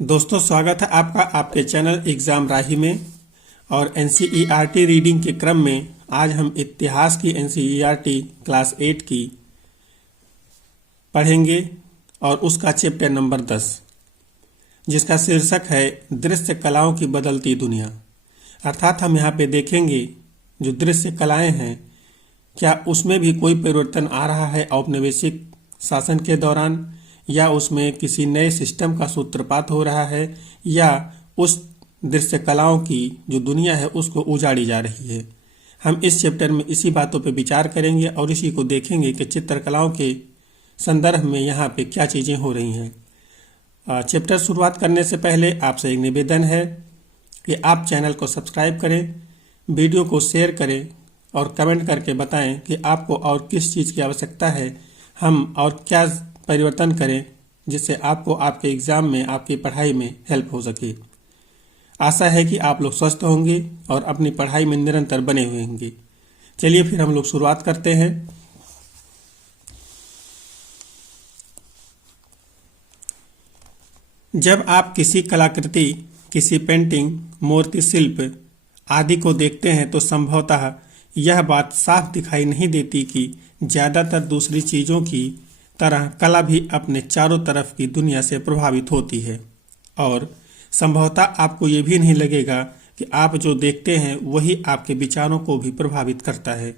दोस्तों, स्वागत है आपका आपके चैनल एग्ज़ाम राही में। और एनसीईआरटी रीडिंग के क्रम में आज हम इतिहास की एनसीईआरटी क्लास 8 की पढ़ेंगे और उसका चैप्टर नंबर 10, जिसका शीर्षक है दृश्य कलाओं की बदलती दुनिया। अर्थात हम यहाँ पे देखेंगे जो दृश्य कलाएं हैं, क्या उसमें भी कोई परिवर्तन आ रहा है औपनिवेशिक शासन के दौरान, या उसमें किसी नए सिस्टम का सूत्रपात हो रहा है, या उस दृश्य कलाओं की जो दुनिया है उसको उजाड़ी जा रही है। हम इस चैप्टर में इसी बातों पे विचार करेंगे और इसी को देखेंगे कि चित्रकलाओं के संदर्भ में यहाँ पे क्या चीज़ें हो रही हैं। चैप्टर शुरुआत करने से पहले आपसे एक निवेदन है कि आप चैनल को सब्सक्राइब करें, वीडियो को शेयर करें और कमेंट करके बताएं कि आपको और किस चीज़ की आवश्यकता है, हम और क्या परिवर्तन करें जिससे आपको आपके एग्ज़ाम में, आपकी पढ़ाई में हेल्प हो सके। आशा है कि आप लोग स्वस्थ होंगे और अपनी पढ़ाई में निरंतर बने हुए होंगे। चलिए फिर हम लोग शुरुआत करते हैं। जब आप किसी कलाकृति, किसी पेंटिंग, मूर्ति शिल्प आदि को देखते हैं तो संभवतः यह बात साफ दिखाई नहीं देती कि ज़्यादातर दूसरी चीज़ों की तरह कला भी अपने चारों तरफ की दुनिया से प्रभावित होती है, और संभवतः आपको ये भी नहीं लगेगा कि आप जो देखते हैं वही आपके विचारों को भी प्रभावित करता है।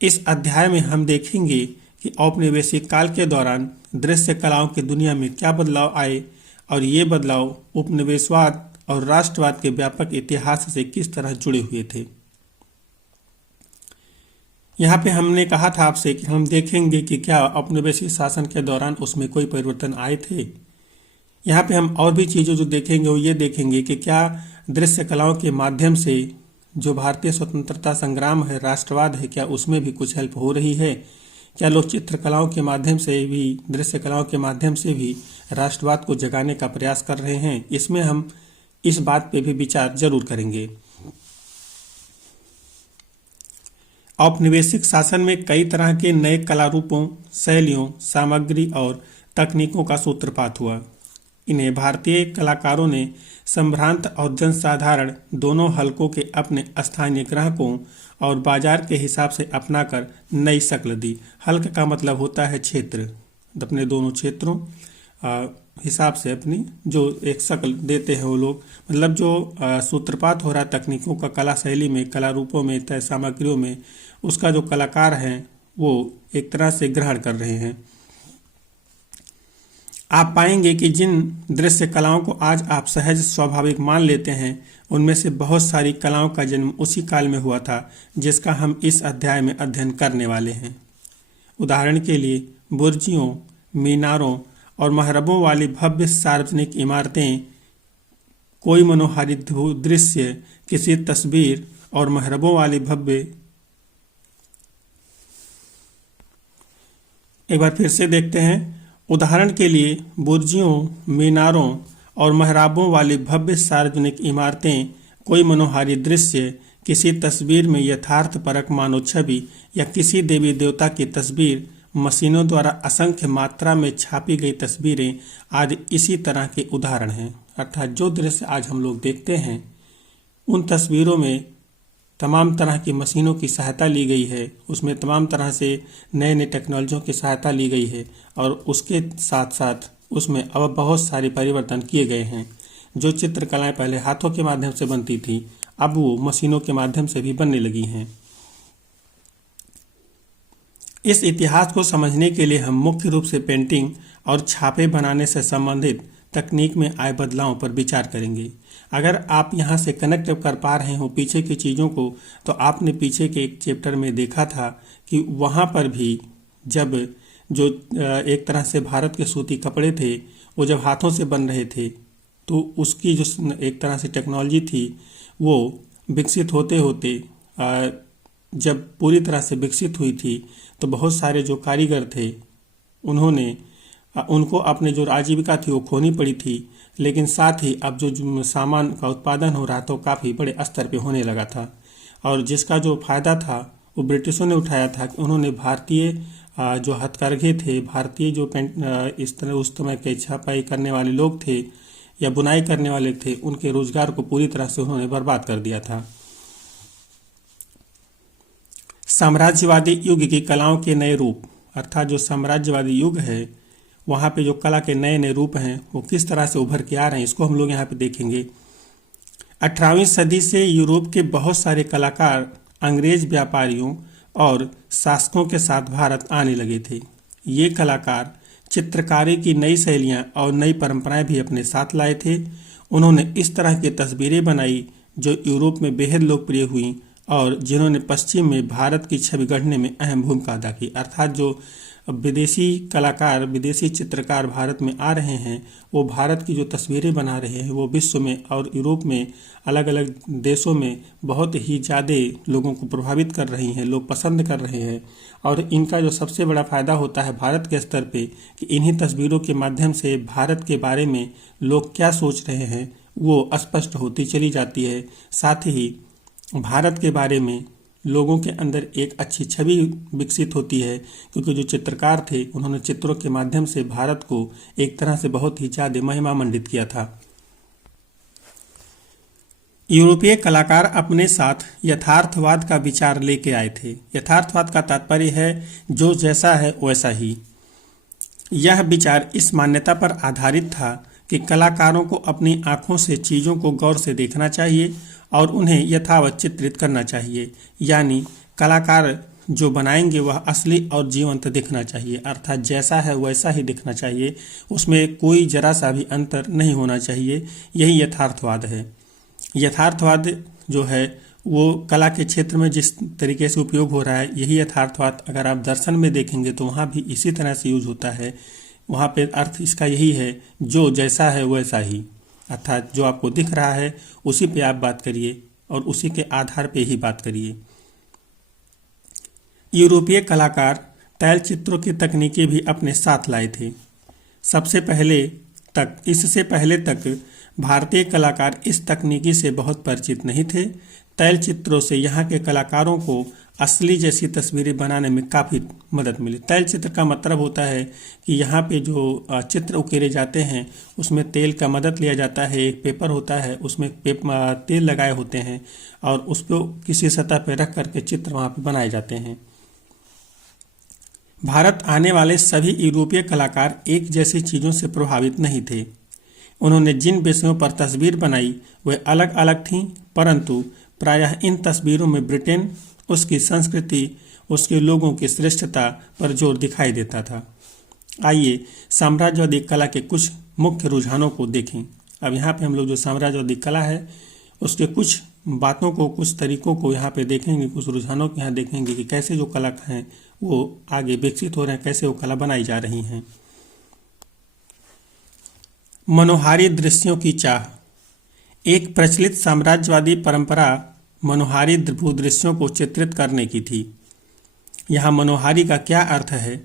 इस अध्याय में हम देखेंगे कि औपनिवेशिक काल के दौरान दृश्य कलाओं की दुनिया में क्या बदलाव आए और ये बदलाव उपनिवेशवाद और राष्ट्रवाद के व्यापक इतिहास से किस तरह जुड़े हुए थे। यहाँ पे हमने कहा था आपसे कि हम देखेंगे कि क्या औपनिवेशिक शासन के दौरान उसमें कोई परिवर्तन आए थे। यहाँ पे हम और भी चीज़ों जो देखेंगे वो ये देखेंगे कि क्या दृश्य कलाओं के माध्यम से जो भारतीय स्वतंत्रता संग्राम है, राष्ट्रवाद है, क्या उसमें भी कुछ हेल्प हो रही है। क्या लोग चित्रकलाओं के माध्यम से भी, दृश्य कलाओं के माध्यम से भी राष्ट्रवाद को जगाने का प्रयास कर रहे हैं। इसमें हम इस बात पे भी विचार जरूर करेंगे। औपनिवेशिक शासन में कई तरह के नए कला रूपों, शैलियों, सामग्री और तकनीकों का सूत्रपात हुआ। इन्हें भारतीय कलाकारों ने संभ्रांत और जनसाधारण दोनों हलकों के अपने स्थानीय ग्राहकों और बाजार के हिसाब से अपनाकर नई शक्ल दी। हल्क का मतलब होता है क्षेत्र, अपने दोनों क्षेत्रों हिसाब से अपनी जो एक शक्ल देते हैं वो लोग, मतलब जो सूत्रपात हो रहा है तकनीकों का कला शैली में, कला रूपों में, तय सामग्रियों में, उसका जो कलाकार हैं वो एक तरह से ग्रहण कर रहे हैं। आप पाएंगे कि जिन दृश्य कलाओं को आज आप सहज स्वाभाविक मान लेते हैं उनमें से बहुत सारी कलाओं का जन्म उसी काल में हुआ था जिसका हम इस अध्याय में अध्ययन करने वाले हैं। उदाहरण के लिए बुर्जियों, मीनारों और महरबों वाली भव्य सार्वजनिक इमारतें, कोई मनोहारी दृश्य, किसी तस्वीर और महरबों वाली भव्य, एक बार फिर से देखते हैं। उदाहरण के लिए बुर्जियों, मीनारों और महराबों वाली भव्य सार्वजनिक इमारतें, कोई मनोहारी दृश्य, किसी तस्वीर में यथार्थपरक मानव छवि या किसी देवी देवता की तस्वीर, मशीनों द्वारा असंख्य मात्रा में छापी गई तस्वीरें आदि इसी तरह के उदाहरण हैं। अर्थात जो दृश्य आज हम लोग देखते हैं उन तस्वीरों में तमाम तरह की मशीनों की सहायता ली गई है, उसमें तमाम तरह से नए नए टेक्नोलॉजियों की सहायता ली गई है, और उसके साथ साथ उसमें अब बहुत सारे परिवर्तन किए गए हैं। जो चित्रकलाएं पहले हाथों के माध्यम से बनती थी अब वो मशीनों के माध्यम से भी बनने लगी हैं। इस इतिहास को समझने के लिए हम मुख्य रूप से पेंटिंग और छापे बनाने से संबंधित तकनीक में आए बदलावों पर विचार करेंगे। अगर आप यहाँ से कनेक्ट कर पा रहे हो पीछे की चीज़ों को, तो आपने पीछे के एक चैप्टर में देखा था कि वहाँ पर भी जब जो एक तरह से भारत के सूती कपड़े थे वो जब हाथों से बन रहे थे तो उसकी जो एक तरह से टेक्नोलॉजी थी वो विकसित होते होते जब पूरी तरह से विकसित हुई थी तो बहुत सारे जो कारीगर थे उनको अपने जो आजीविका थी वो खोनी पड़ी थी, लेकिन साथ ही अब जो सामान का उत्पादन हो रहा था वो काफ़ी बड़े स्तर पे होने लगा था, और जिसका जो फायदा था वो ब्रिटिशों ने उठाया था कि उन्होंने भारतीय जो हथकरघे थे, भारतीय जो पेंट इस तरह उस समय के छपाई करने वाले लोग थे, या बुनाई करने वाले थे उनके रोजगार को पूरी तरह से उन्होंने बर्बाद कर दिया था। साम्राज्यवादी युग की कलाओं के नए रूप, अर्थात जो साम्राज्यवादी युग है वहाँ पे जो कला के नए नए रूप हैं वो किस तरह से उभर के आ रहे हैं, इसको हम लोग यहाँ पे देखेंगे। 18वीं सदी से यूरोप के बहुत सारे कलाकार अंग्रेज व्यापारियों और शासकों के साथ भारत आने लगे थे। ये कलाकार चित्रकारी की नई शैलियाँ और नई परंपराएं भी अपने साथ लाए थे। उन्होंने इस तरह की तस्वीरें बनाई जो यूरोप में बेहद लोकप्रिय हुई और जिन्होंने पश्चिम में भारत की छवि गढ़ने में अहम भूमिका अदा की। अर्थात जो विदेशी कलाकार, विदेशी चित्रकार भारत में आ रहे हैं वो भारत की जो तस्वीरें बना रहे हैं वो विश्व में और यूरोप में अलग अलग देशों में बहुत ही ज़्यादा लोगों को प्रभावित कर रही हैं, लोग पसंद कर रहे हैं। और इनका जो सबसे बड़ा फ़ायदा होता है भारत के स्तर पे कि इन्हीं तस्वीरों के माध्यम से भारत के बारे में लोग क्या सोच रहे हैं वो स्पष्ट होती चली जाती है। साथ ही भारत के बारे में लोगों के अंदर एक अच्छी छवि विकसित होती है, क्योंकि जो चित्रकार थे उन्होंने चित्रों के माध्यम से भारत को एक तरह से बहुत ही ज़्यादा महिमा मंडित किया था। यूरोपीय कलाकार अपने साथ यथार्थवाद का विचार लेके आए थे। यथार्थवाद का तात्पर्य है जो जैसा है वैसा ही। यह विचार इस मान्यता पर आधारित था कि कलाकारों को अपनी आंखों से चीज़ों को गौर से देखना चाहिए और उन्हें यथावत चित्रित करना चाहिए, यानी कलाकार जो बनाएंगे वह असली और जीवंत दिखना चाहिए, अर्थात जैसा है वैसा ही दिखना चाहिए, उसमें कोई जरा सा भी अंतर नहीं होना चाहिए। यही यथार्थवाद है। यथार्थवाद जो है वो कला के क्षेत्र में जिस तरीके से उपयोग हो रहा है, यही यथार्थवाद अगर आप दर्शन में देखेंगे तो वहाँ भी इसी तरह से यूज होता है। वहाँ पे अर्थ इसका यही है जो जैसा है वैसा ही, अर्थात जो आपको दिख रहा है उसी पे आप बात करिए और उसी के आधार पे ही बात करिए। यूरोपीय कलाकार तैल चित्रों की तकनीकें भी अपने साथ लाए थे। इससे पहले तक भारतीय कलाकार इस तकनीकी से बहुत परिचित नहीं थे। तैल चित्रों से यहाँ के कलाकारों को असली जैसी तस्वीरें बनाने में काफ़ी मदद मिली। तैल चित्र का मतलब होता है कि यहाँ पे जो चित्र उकेरे जाते हैं उसमें तेल का मदद लिया जाता है। एक पेपर होता है उसमें तेल लगाए होते हैं और उस पर किसी सतह पर रख करके चित्र वहाँ पे बनाए जाते हैं। भारत आने वाले सभी यूरोपीय कलाकार एक जैसी चीज़ों से प्रभावित नहीं थे। उन्होंने जिन विषयों पर तस्वीर बनाई वे अलग अलग थीं, परंतु प्रायः इन तस्वीरों में ब्रिटेन, उसकी संस्कृति, उसके लोगों की श्रेष्ठता पर जोर दिखाई देता था। आइए साम्राज्यवादी कला के कुछ मुख्य रुझानों को देखें। अब यहाँ पे हम लोग जो साम्राज्यवादी कला है उसके कुछ बातों को, कुछ तरीकों को यहाँ पे देखेंगे, कुछ रुझानों को यहाँ देखेंगे कि कैसे जो कला हैं वो आगे विकसित हो रहे हैं, कैसे वो कला बनाई जा रही हैं। मनोहारी दृश्यों की चाह। एक प्रचलित साम्राज्यवादी परंपरा मनोहारी भूदृश्यों को चित्रित करने की थी। यहाँ मनोहारी का क्या अर्थ है?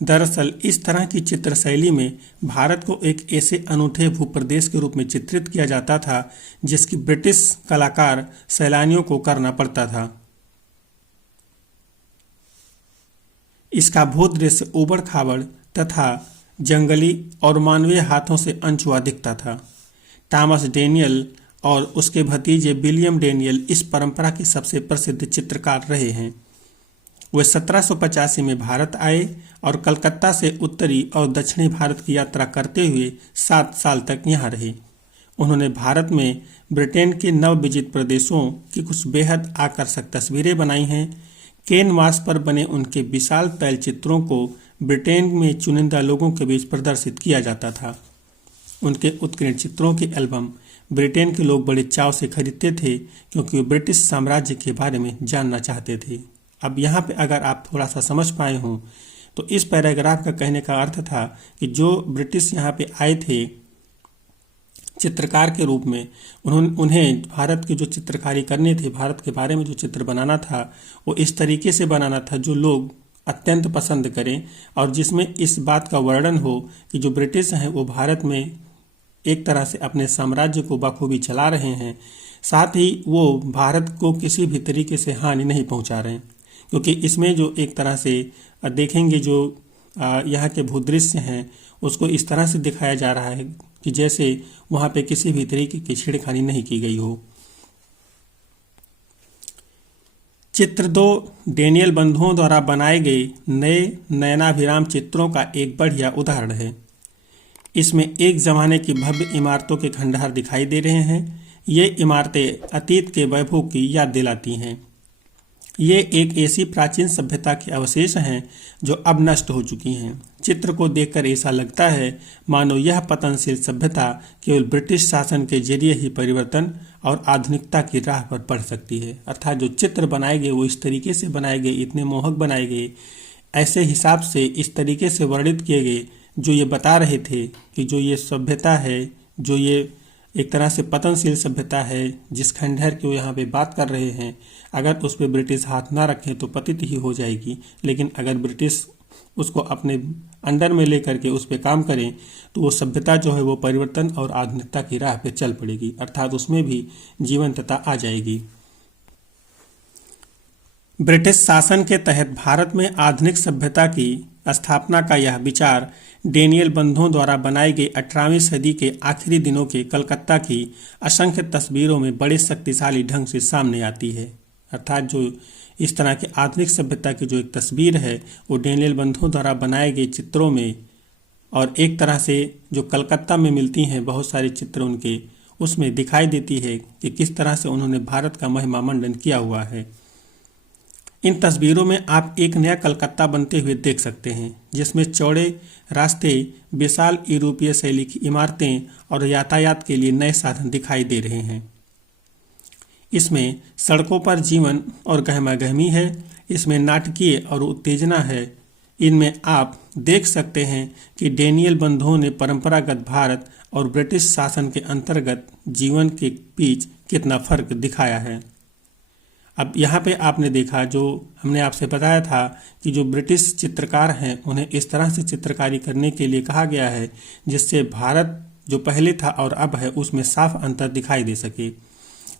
दरअसल इस तरह की चित्र शैली में भारत को एक ऐसे अनूठे भूप्रदेश के रूप में चित्रित किया जाता था जिसकी ब्रिटिश कलाकार सैलानियों को करना पड़ता था। इसका भूदृश्य उबड़ खाबड़ तथा जंगली और मानवीय हाथों से अनछुआ दिखता था। थॉमस डेनियल और उसके भतीजे विलियम डेनियल इस परंपरा के सबसे प्रसिद्ध चित्रकार रहे हैं। वे 1785 में भारत आए और कलकत्ता से उत्तरी और दक्षिणी भारत की यात्रा करते हुए 7 साल तक यहाँ रहे। उन्होंने भारत में ब्रिटेन के नवविजित प्रदेशों की कुछ बेहद आकर्षक तस्वीरें बनाई हैं। कैनवास पर बने उनके विशाल तैल चित्रों को ब्रिटेन में चुनिंदा लोगों के बीच प्रदर्शित किया जाता था। उनके उत्कीर्ण चित्रों के एल्बम ब्रिटेन के लोग बड़े चाव से खरीदते थे क्योंकि वो ब्रिटिश साम्राज्य के बारे में जानना चाहते थे। अब यहाँ पे अगर आप थोड़ा सा समझ पाए हों तो इस पैराग्राफ का कहने का अर्थ था कि जो ब्रिटिश यहाँ पे आए थे चित्रकार के रूप में, उन्हें भारत की जो चित्रकारी करनी थी, भारत के बारे में जो चित्र बनाना था वो इस तरीके से बनाना था जो लोग अत्यंत पसंद करें और जिसमें इस बात का वर्णन हो कि जो ब्रिटिश हैं वो भारत में एक तरह से अपने साम्राज्य को बखूबी चला रहे हैं, साथ ही वो भारत को किसी भी तरीके से हानि नहीं पहुंचा रहे हैं। क्योंकि इसमें जो एक तरह से देखेंगे जो यहाँ के भूदृश्य हैं उसको इस तरह से दिखाया जा रहा है कि जैसे वहाँ पे किसी भी तरीके की छेड़खानी नहीं की गई हो। चित्र 2 डेनियल बंधुओं द्वारा बनाए गए नए नयनाभिराम चित्रों का एक बढ़िया उदाहरण है। इसमें एक जमाने की भव्य इमारतों के खंडहर दिखाई दे रहे हैं। ये इमारतें अतीत के वैभव की याद दिलाती हैं। ये एक ऐसी प्राचीन सभ्यता के अवशेष हैं जो अब नष्ट हो चुकी हैं। चित्र को देखकर ऐसा लगता है मानो यह पतनशील सभ्यता केवल ब्रिटिश शासन के जरिए ही परिवर्तन और आधुनिकता की राह पर बढ़ सकती है। अर्थात जो चित्र बनाए गए वो इस तरीके से बनाए गए, इतने मोहक बनाए गए, ऐसे हिसाब से इस तरीके से वर्णित किए गए जो ये बता रहे थे कि जो ये सभ्यता है, जो ये एक तरह से पतनशील सभ्यता है, जिस खंडहर की वो यहाँ पे बात कर रहे हैं, अगर उस पर ब्रिटिश हाथ ना रखें तो पतित ही हो जाएगी। लेकिन अगर ब्रिटिश उसको अपने अंडर में लेकर के उस पर काम करें तो वो सभ्यता जो है वो परिवर्तन और आधुनिकता की राह पे चल पड़ेगी, अर्थात उसमें भी जीवंतता आ जाएगी। ब्रिटिश शासन के तहत भारत में आधुनिक सभ्यता की स्थापना का यह विचार डेनियल बंधुओं द्वारा बनाई गई 18वीं सदी के आखिरी दिनों के कलकत्ता की असंख्य तस्वीरों में बड़े शक्तिशाली ढंग से सामने आती है। अर्थात जो इस तरह की आधुनिक सभ्यता की जो एक तस्वीर है वो डेनियल बंधुओं द्वारा बनाए गए चित्रों में, और एक तरह से जो कलकत्ता में मिलती हैं बहुत सारे चित्र उनके, उसमें दिखाई देती है कि किस तरह से उन्होंने भारत का महिमा मंडन किया हुआ है। इन तस्वीरों में आप एक नया कलकत्ता बनते हुए देख सकते हैं, जिसमें चौड़े रास्ते, विशाल यूरोपीय शैली की इमारतें और यातायात के लिए नए साधन दिखाई दे रहे हैं। इसमें सड़कों पर जीवन और गहमागहमी है, इसमें नाटकीय और उत्तेजना है। इनमें आप देख सकते हैं कि डेनियल बंधुओं ने परंपरागत भारत और ब्रिटिश शासन के अंतर्गत जीवन के बीच कितना फर्क दिखाया है। अब यहाँ पे आपने देखा, जो हमने आपसे बताया था कि जो ब्रिटिश चित्रकार हैं उन्हें इस तरह से चित्रकारी करने के लिए कहा गया है जिससे भारत जो पहले था और अब है उसमें साफ अंतर दिखाई दे सके।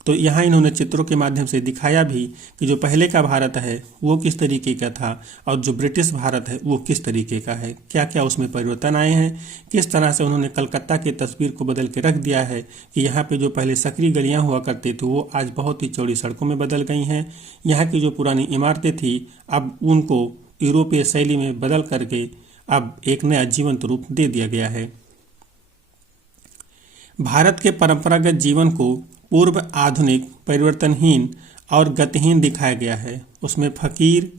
तो यहाँ इन्होंने चित्रों के माध्यम से दिखाया भी कि जो पहले का भारत है वो किस तरीके का था और जो ब्रिटिश भारत है वो किस तरीके का है, क्या क्या उसमें परिवर्तन आए हैं, किस तरह से उन्होंने कलकत्ता की तस्वीर को बदल के रख दिया है कि यहाँ पे जो पहले सकरी गलियाँ हुआ करती थी वो आज बहुत ही चौड़ी सड़कों में बदल गई हैं। यहाँ की जो पुरानी इमारतें थी अब उनको यूरोपीय शैली में बदल करके अब एक नया जीवंत रूप दे दिया गया है। भारत के परंपरागत जीवन को पूर्व आधुनिक, परिवर्तनहीन और गतिहीन दिखाया गया है। उसमें फकीर,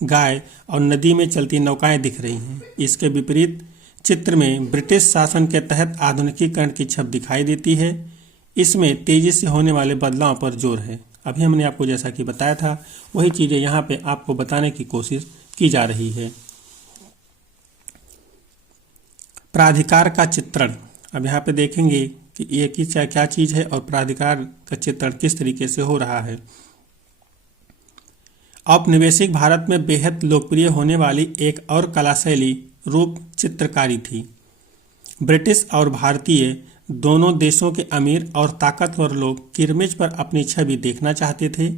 गाय और नदी में चलती नौकाएं दिख रही हैं। इसके विपरीत चित्र में ब्रिटिश शासन के तहत आधुनिकीकरण की छवि दिखाई देती है। इसमें तेजी से होने वाले बदलाव पर जोर है। अभी हमने आपको जैसा कि बताया था वही चीज़ें यहाँ पे आपको बताने की कोशिश की जा रही है। प्राधिकार का चित्रण, अब यहाँ पे देखेंगे कि ये क्या चीज़ है और प्राधिकार का चित्रण किस तरीके से हो रहा है। औपनिवेशिक भारत में बेहद लोकप्रिय होने वाली एक और कला शैली रूप चित्रकारी थी। ब्रिटिश और भारतीय दोनों देशों के अमीर और ताकतवर लोग किरमिज पर अपनी छवि देखना चाहते थे।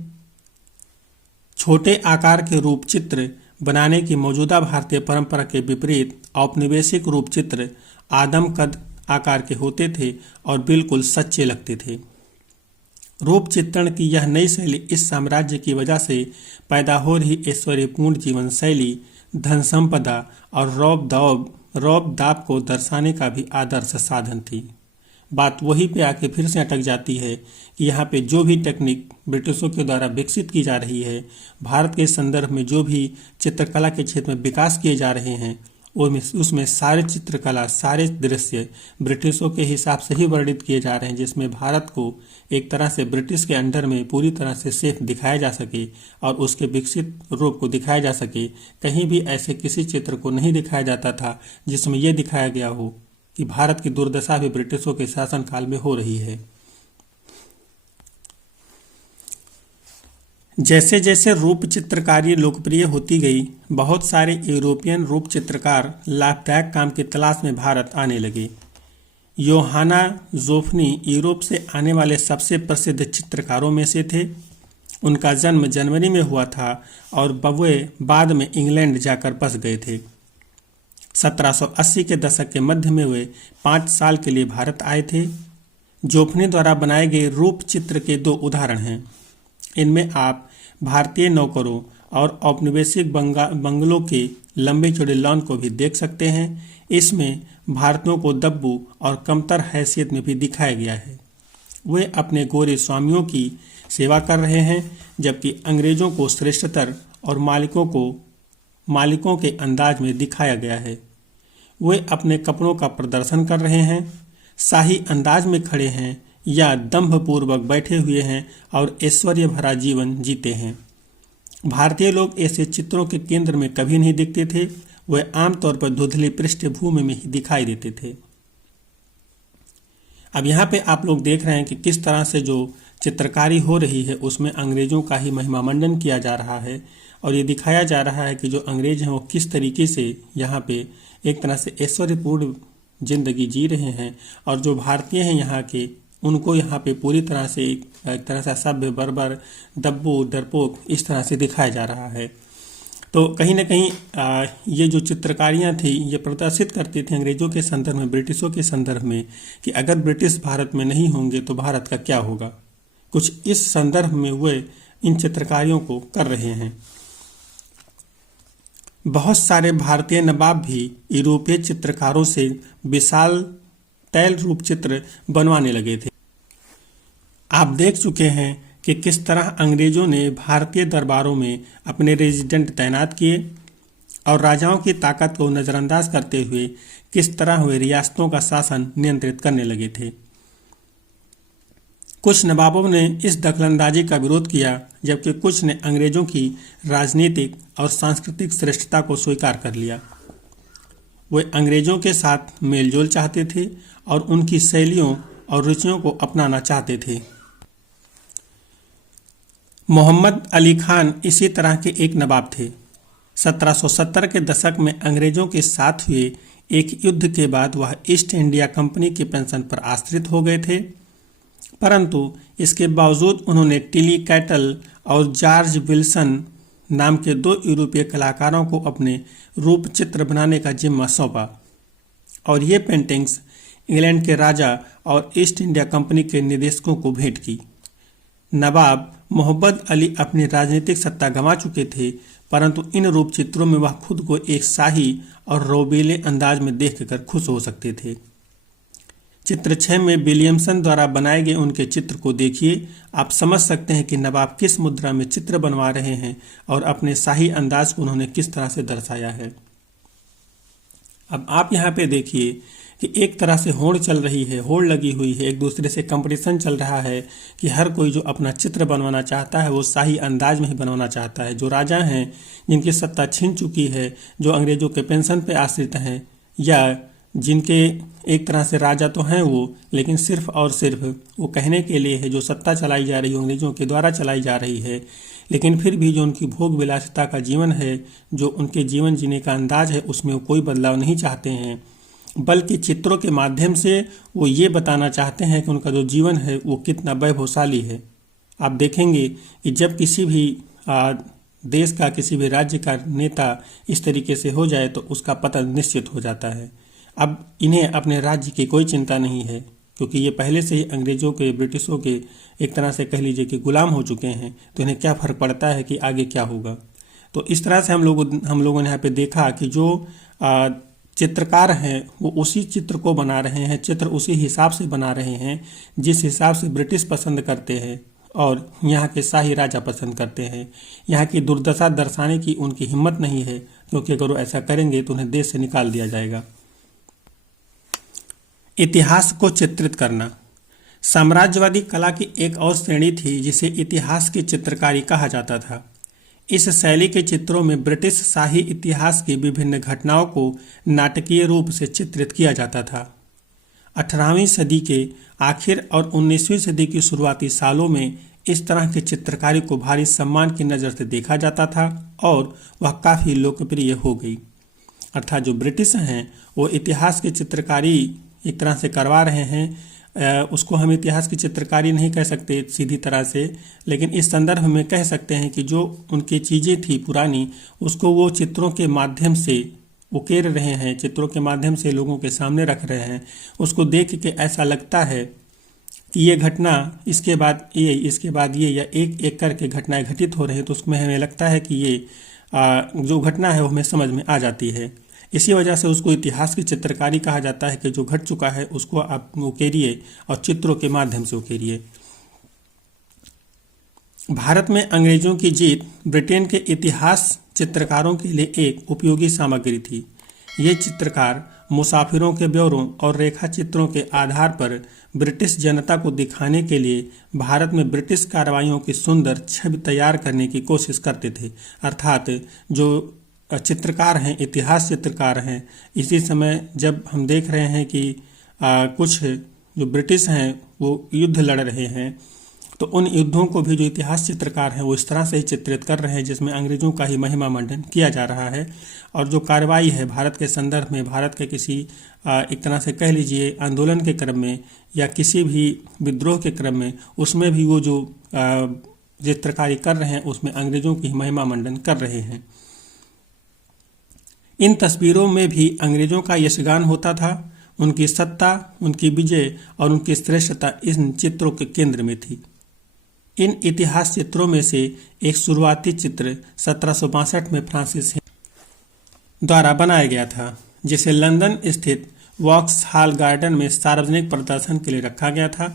छोटे आकार के रूप चित्र बनाने की मौजूदा भारतीय परंपरा के विपरीत औपनिवेशिक रूप चित्र आदमकद आकार के होते थे और बिल्कुल सच्चे लगते थे। रूप चित्रण की यह नई शैली इस साम्राज्य की वजह से पैदा हो रही ऐश्वर्यपूर्ण जीवन शैली, धन संपदा और रौब दाब को दर्शाने का भी आदर्श साधन थी। बात वहीं पे आके फिर से अटक जाती है कि यहाँ पे जो भी टेक्निक ब्रिटिशों के द्वारा विकसित की जा रही है, भारत के संदर्भ में जो भी चित्रकला के क्षेत्र में विकास किए जा रहे हैं उसमें सारे चित्रकला, सारे दृश्य ब्रिटिशों के हिसाब से ही वर्णित किए जा रहे हैं, जिसमें भारत को एक तरह से ब्रिटिश के अंडर में पूरी तरह से सेफ दिखाया जा सके और उसके विकसित रूप को दिखाया जा सके। कहीं भी ऐसे किसी चित्र को नहीं दिखाया जाता था जिसमें यह दिखाया गया हो कि भारत की दुर्दशा भी ब्रिटिशों के शासनकाल में हो रही है। जैसे जैसे रूप चित्रकारी लोकप्रिय होती गई, बहुत सारे यूरोपियन रूप चित्रकार लाभदायक काम की तलाश में भारत आने लगे। योहाना जोफनी यूरोप से आने वाले सबसे प्रसिद्ध चित्रकारों में से थे। उनका जन्म जनवरी में हुआ था और वे बाद में इंग्लैंड जाकर बस गए थे। 1780 के दशक के मध्य में वे 5 साल के लिए भारत आए थे। जोफने द्वारा बनाए गए रूप चित्र के 2 उदाहरण हैं। इनमें आप भारतीय नौकरों और औपनिवेशिक बंगलों के लंबे चौड़े लॉन को भी देख सकते हैं। इसमें भारतीयों को दब्बू और कमतर हैसियत में भी दिखाया गया है। वे अपने गोरे स्वामियों की सेवा कर रहे हैं, जबकि अंग्रेजों को श्रेष्ठतर और मालिकों के अंदाज में दिखाया गया है। वे अपने कपड़ों का प्रदर्शन कर रहे हैं, शाही अंदाज में खड़े हैं या दंभपूर्वक बैठे हुए हैं और ऐश्वर्य भरा जीवन जीते हैं। भारतीय लोग ऐसे चित्रों के केंद्र में कभी नहीं दिखते थे। वे आमतौर पर धुंधली पृष्ठभूमि में ही दिखाई देते थे। अब यहाँ पे आप लोग देख रहे हैं कि किस तरह से जो चित्रकारी हो रही है उसमें अंग्रेजों का ही महिमा मंडन किया जा रहा है और ये दिखाया जा रहा है कि जो अंग्रेज हैं वो किस तरीके से यहाँ पे एक तरह से ऐश्वर्यपूर्ण जिंदगी जी रहे हैं और जो भारतीय हैं यहाँ के उनको यहाँ पे पूरी तरह से एक तरह से सभ्य बर्बर दब्बू डरपोक इस तरह से दिखाया जा रहा है। तो कहीं ना कहीं ये जो चित्रकारियाँ थी ये प्रदर्शित करती थी अंग्रेजों के संदर्भ में, ब्रिटिशों के संदर्भ में कि अगर ब्रिटिश भारत में नहीं होंगे तो भारत का क्या होगा। कुछ इस संदर्भ में वे इन चित्रकारियों को कर रहे हैं। बहुत सारे भारतीय नवाब भी यूरोपीय चित्रकारों से विशाल तैल रूप चित्र बनवाने लगे थे। आप देख चुके हैं कि किस तरह अंग्रेजों ने भारतीय दरबारों में अपने रेजिडेंट तैनात किए और राजाओं की ताकत को नज़रअंदाज करते हुए किस तरह वे रियासतों का शासन नियंत्रित करने लगे थे। कुछ नवाबों ने इस दखलंदाजी का विरोध किया, जबकि कुछ ने अंग्रेजों की राजनीतिक और सांस्कृतिक श्रेष्ठता को स्वीकार कर लिया। वे अंग्रेजों के साथ मेलजोल चाहते थे और उनकी शैलियों और रुचियों को अपनाना चाहते थे। मोहम्मद अली खान इसी तरह के एक नवाब थे। 1770 के दशक में अंग्रेजों के साथ हुए एक युद्ध के बाद वह ईस्ट इंडिया कंपनी के पेंशन पर आश्रित हो गए थे, परंतु इसके बावजूद उन्होंने टिली कैटल और जॉर्ज विल्सन नाम के 2 यूरोपीय कलाकारों को अपने रूप चित्र बनाने का जिम्मा सौंपा और ये पेंटिंग्स इंग्लैंड के राजा और ईस्ट इंडिया कंपनी के निदेशकों को भेंट की। नवाब मोहम्मद अली अपनी राजनीतिक सत्ता गंवा चुके थे, परंतु इन रूप चित्रों में वह खुद को एक शाही और रोबीले अंदाज में देखकर खुश हो सकते थे। चित्र 6 में विलियमसन द्वारा बनाए गए उनके चित्र को देखिए। आप समझ सकते हैं कि नवाब किस मुद्रा में चित्र बनवा रहे हैं और अपने शाही अंदाज को उन्होंने किस तरह से दर्शाया है। अब आप यहाँ पे देखिए कि एक तरह से होड़ चल रही है, होड़ लगी हुई है, एक दूसरे से कंपटीशन चल रहा है कि हर कोई जो अपना चित्र बनवाना चाहता है वो शाही अंदाज में ही बनवाना चाहता है। जो राजा हैं जिनकी सत्ता छिन चुकी है, जो अंग्रेजों के पेंशन पे आश्रित हैं या जिनके एक तरह से राजा तो हैं वो, लेकिन सिर्फ और सिर्फ वो कहने के लिए है, जो सत्ता चलाई जा रही है अंग्रेजों के द्वारा चलाई जा रही है, लेकिन फिर भी जो उनकी भोग विलासिता का जीवन है, जो उनके जीवन जीने का अंदाज है, उसमें वो कोई बदलाव नहीं चाहते हैं, बल्कि चित्रों के माध्यम से वो ये बताना चाहते हैं कि उनका जो जीवन है वो कितना वैभवशाली है। आप देखेंगे कि जब किसी भी देश का, किसी भी राज्य का नेता इस तरीके से हो जाए तो उसका पतन निश्चित हो जाता है। अब इन्हें अपने राज्य की कोई चिंता नहीं है, क्योंकि ये पहले से ही अंग्रेजों के, ब्रिटिशों के एक तरह से कह लीजिए कि गुलाम हो चुके हैं, तो इन्हें क्या फर्क पड़ता है कि आगे क्या होगा। तो इस तरह से हम लोगों ने यहाँ पे देखा कि जो चित्रकार हैं वो उसी चित्र को बना रहे हैं, चित्र उसी हिसाब से बना रहे हैं जिस हिसाब से ब्रिटिश पसंद करते हैं और यहाँ के शाही राजा पसंद करते हैं। यहाँ की दुर्दशा दर्शाने की उनकी हिम्मत नहीं है, क्योंकि अगर वो ऐसा करेंगे तो उन्हें देश से निकाल दिया जाएगा। इतिहास को चित्रित करना। साम्राज्यवादी कला की एक और श्रेणी थी जिसे इतिहास की चित्रकारी कहा जाता था। इस शैली के चित्रों में ब्रिटिश शाही इतिहास की विभिन्न घटनाओं को नाटकीय रूप से चित्रित किया जाता था। 18वीं सदी के आखिर और 19वीं सदी की शुरुआती सालों में इस तरह की चित्रकारी को भारी सम्मान की नज़र से देखा जाता था और वह काफ़ी लोकप्रिय हो गई। अर्थात जो ब्रिटिश हैं वो इतिहास की चित्रकारी एक तरह से करवा रहे हैं, उसको हम इतिहास की चित्रकारी नहीं कह सकते सीधी तरह से, लेकिन इस संदर्भ में कह सकते हैं कि जो उनकी चीज़ें थी पुरानी, उसको वो चित्रों के माध्यम से उकेर रहे हैं, चित्रों के माध्यम से लोगों के सामने रख रहे हैं, उसको देख के ऐसा लगता है कि ये घटना इसके बाद ये या एक एक करके घटनाएं घटित हो रही हैं, तो उसमें हमें लगता है कि ये जो घटना है वो हमें समझ में आ जाती है। इसी वजह से उसको इतिहास की चित्रकारी कहा जाता है कि जो घट चुका है उसको आप उकेरिए और चित्रों के माध्यम से उकेरिए। भारत में अंग्रेजों की जीत ब्रिटेन के इतिहास चित्रकारों के लिए एक उपयोगी सामग्री थी। ये चित्रकार मुसाफिरों के ब्यौरों और रेखा चित्रों के आधार पर ब्रिटिश जनता को दिखाने के लिए भारत में ब्रिटिश कार्रवाइयों की सुंदर छवि तैयार करने की कोशिश करते थे। अर्थात जो चित्रकार हैं, इतिहास चित्रकार हैं, इसी समय जब हम देख रहे हैं कि कुछ जो ब्रिटिश हैं वो युद्ध लड़ रहे हैं, तो उन युद्धों को भी जो इतिहास चित्रकार हैं वो इस तरह से ही चित्रित कर रहे हैं जिसमें अंग्रेजों का ही महिमा मंडन किया जा रहा है। और जो कार्रवाई है भारत के संदर्भ में, भारत के किसी एक तरह से कह लीजिए आंदोलन के क्रम में या किसी भी विद्रोह के क्रम में, उसमें भी वो जो चित्रकारी कर रहे हैं उसमें अंग्रेजों की महिमा मंडन कर रहे हैं। इन तस्वीरों में भी अंग्रेजों का यशगान होता था। उनकी सत्ता, उनकी विजय और उनकी श्रेष्ठता इन चित्रों के केंद्र में थी। इन इतिहास चित्रों में से एक शुरुआती चित्र 1762 में फ्रांसिस द्वारा बनाया गया था, जिसे लंदन स्थित वॉक्सहॉल गार्डन में सार्वजनिक प्रदर्शन के लिए रखा गया था।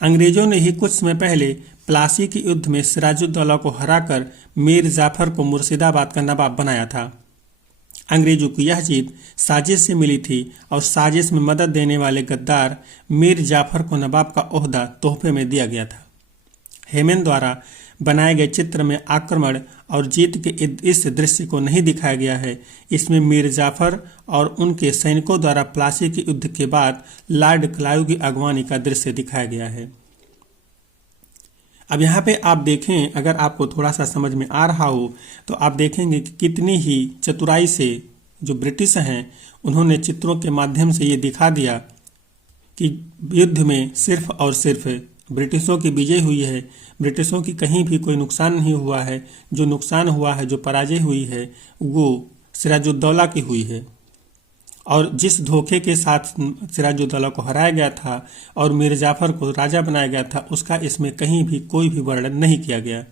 अंग्रेजों ने ही कुछ समय पहले प्लासी के युद्ध में सिराजुद्दौला को हराकर मीर जाफर को मुर्शिदाबाद का नवाब बनाया था। अंग्रेजों की यह जीत साजिश से मिली थी और साजिश में मदद देने वाले गद्दार मीर जाफर को नवाब का ओहदा तोहफे में दिया गया था। हेमन द्वारा बनाए गए चित्र में आक्रमण और जीत के इस दृश्य को नहीं दिखाया गया है। इसमें मीर जाफर और उनके सैनिकों द्वारा प्लासी के युद्ध के बाद लॉर्ड क्लाइव की अगवानी का दृश्य दिखाया गया है। अब यहाँ पे आप देखें, अगर आपको थोड़ा सा समझ में आ रहा हो तो आप देखेंगे कि कितनी ही चतुराई से जो ब्रिटिश हैं उन्होंने चित्रों के माध्यम से ये दिखा दिया कि युद्ध में सिर्फ और सिर्फ ब्रिटिशों की विजय हुई है, ब्रिटिशों की कहीं भी कोई नुकसान नहीं हुआ है। जो नुकसान हुआ है, जो पराजय हुई है, वो सिराजुद्दौला की हुई है। और जिस धोखे के साथ सिराजुद्दौला को हराया गया था और मीर जाफर को राजा बनाया गया था, उसका इसमें कहीं भी कोई भी वर्णन नहीं किया गया।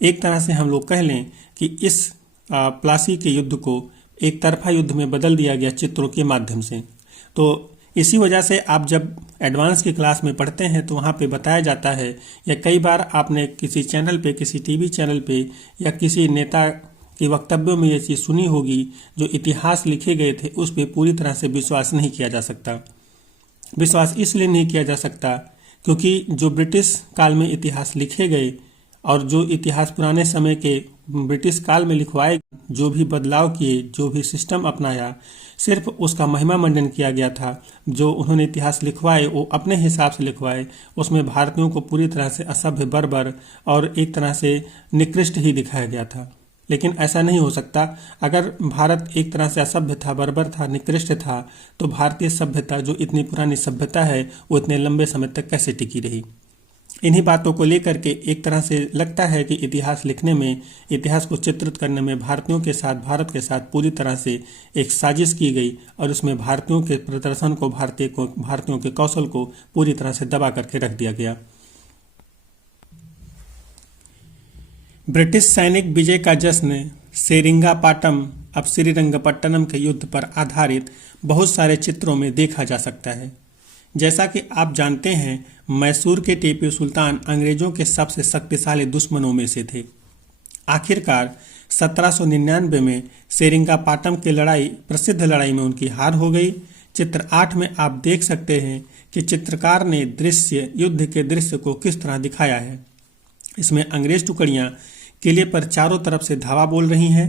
एक तरह से हम लोग कह लें कि इस प्लासी के युद्ध को एक तरफा युद्ध में बदल दिया गया चित्रों के माध्यम से। तो इसी वजह से आप जब एडवांस की क्लास में पढ़ते हैं तो वहाँ पे बताया जाता है, या कई बार आपने किसी चैनल पे, किसी टीवी चैनल पे या किसी नेता के वक्तव्यों में ये चीज़ सुनी होगी, जो इतिहास लिखे गए थे उस पर पूरी तरह से विश्वास नहीं किया जा सकता। विश्वास इसलिए नहीं किया जा सकता क्योंकि जो ब्रिटिश काल में इतिहास लिखे गए और जो इतिहास पुराने समय के ब्रिटिश काल में लिखवाए, जो भी बदलाव किए, जो भी सिस्टम अपनाया, सिर्फ उसका महिमा मंडन किया गया था। जो उन्होंने इतिहास लिखवाए वो अपने हिसाब से लिखवाए, उसमें भारतीयों को पूरी तरह से असभ्य, बर्बर और एक तरह से निकृष्ट ही दिखाया गया था। लेकिन ऐसा नहीं हो सकता। अगर भारत एक तरह से असभ्य था, बर्बर था, निकृष्ट था, तो भारतीय सभ्यता, जो इतनी पुरानी सभ्यता है, वो इतने लंबे समय तक कैसे टिकी रही। इन्हीं बातों को लेकर के एक तरह से लगता है कि इतिहास लिखने में, इतिहास को चित्रित करने में भारतीयों के साथ, भारत के साथ पूरी तरह से एक साजिश की गई और उसमें भारतीयों के प्रदर्शन को, भारतीयों के कौशल को पूरी तरह से दबा करके रख दिया गया। ब्रिटिश सैनिक विजय का जश्न सेरिंगापाटम, अब श्रीरंगपट्टनम के युद्ध पर आधारित बहुत सारे चित्रों में देखा जा सकता है। जैसा कि आप जानते हैं, मैसूर के टीपू सुल्तान अंग्रेजों के सबसे शक्तिशाली दुश्मनों में से थे। आखिरकार 1799 में सेरिंगापाटम की प्रसिद्ध लड़ाई में उनकी हार हो गई। चित्र 8 में आप देख सकते हैं कि चित्रकार ने युद्ध के दृश्य को किस तरह दिखाया है। इसमें अंग्रेज टुकड़ियां किले पर चारों तरफ से धावा बोल रही हैं।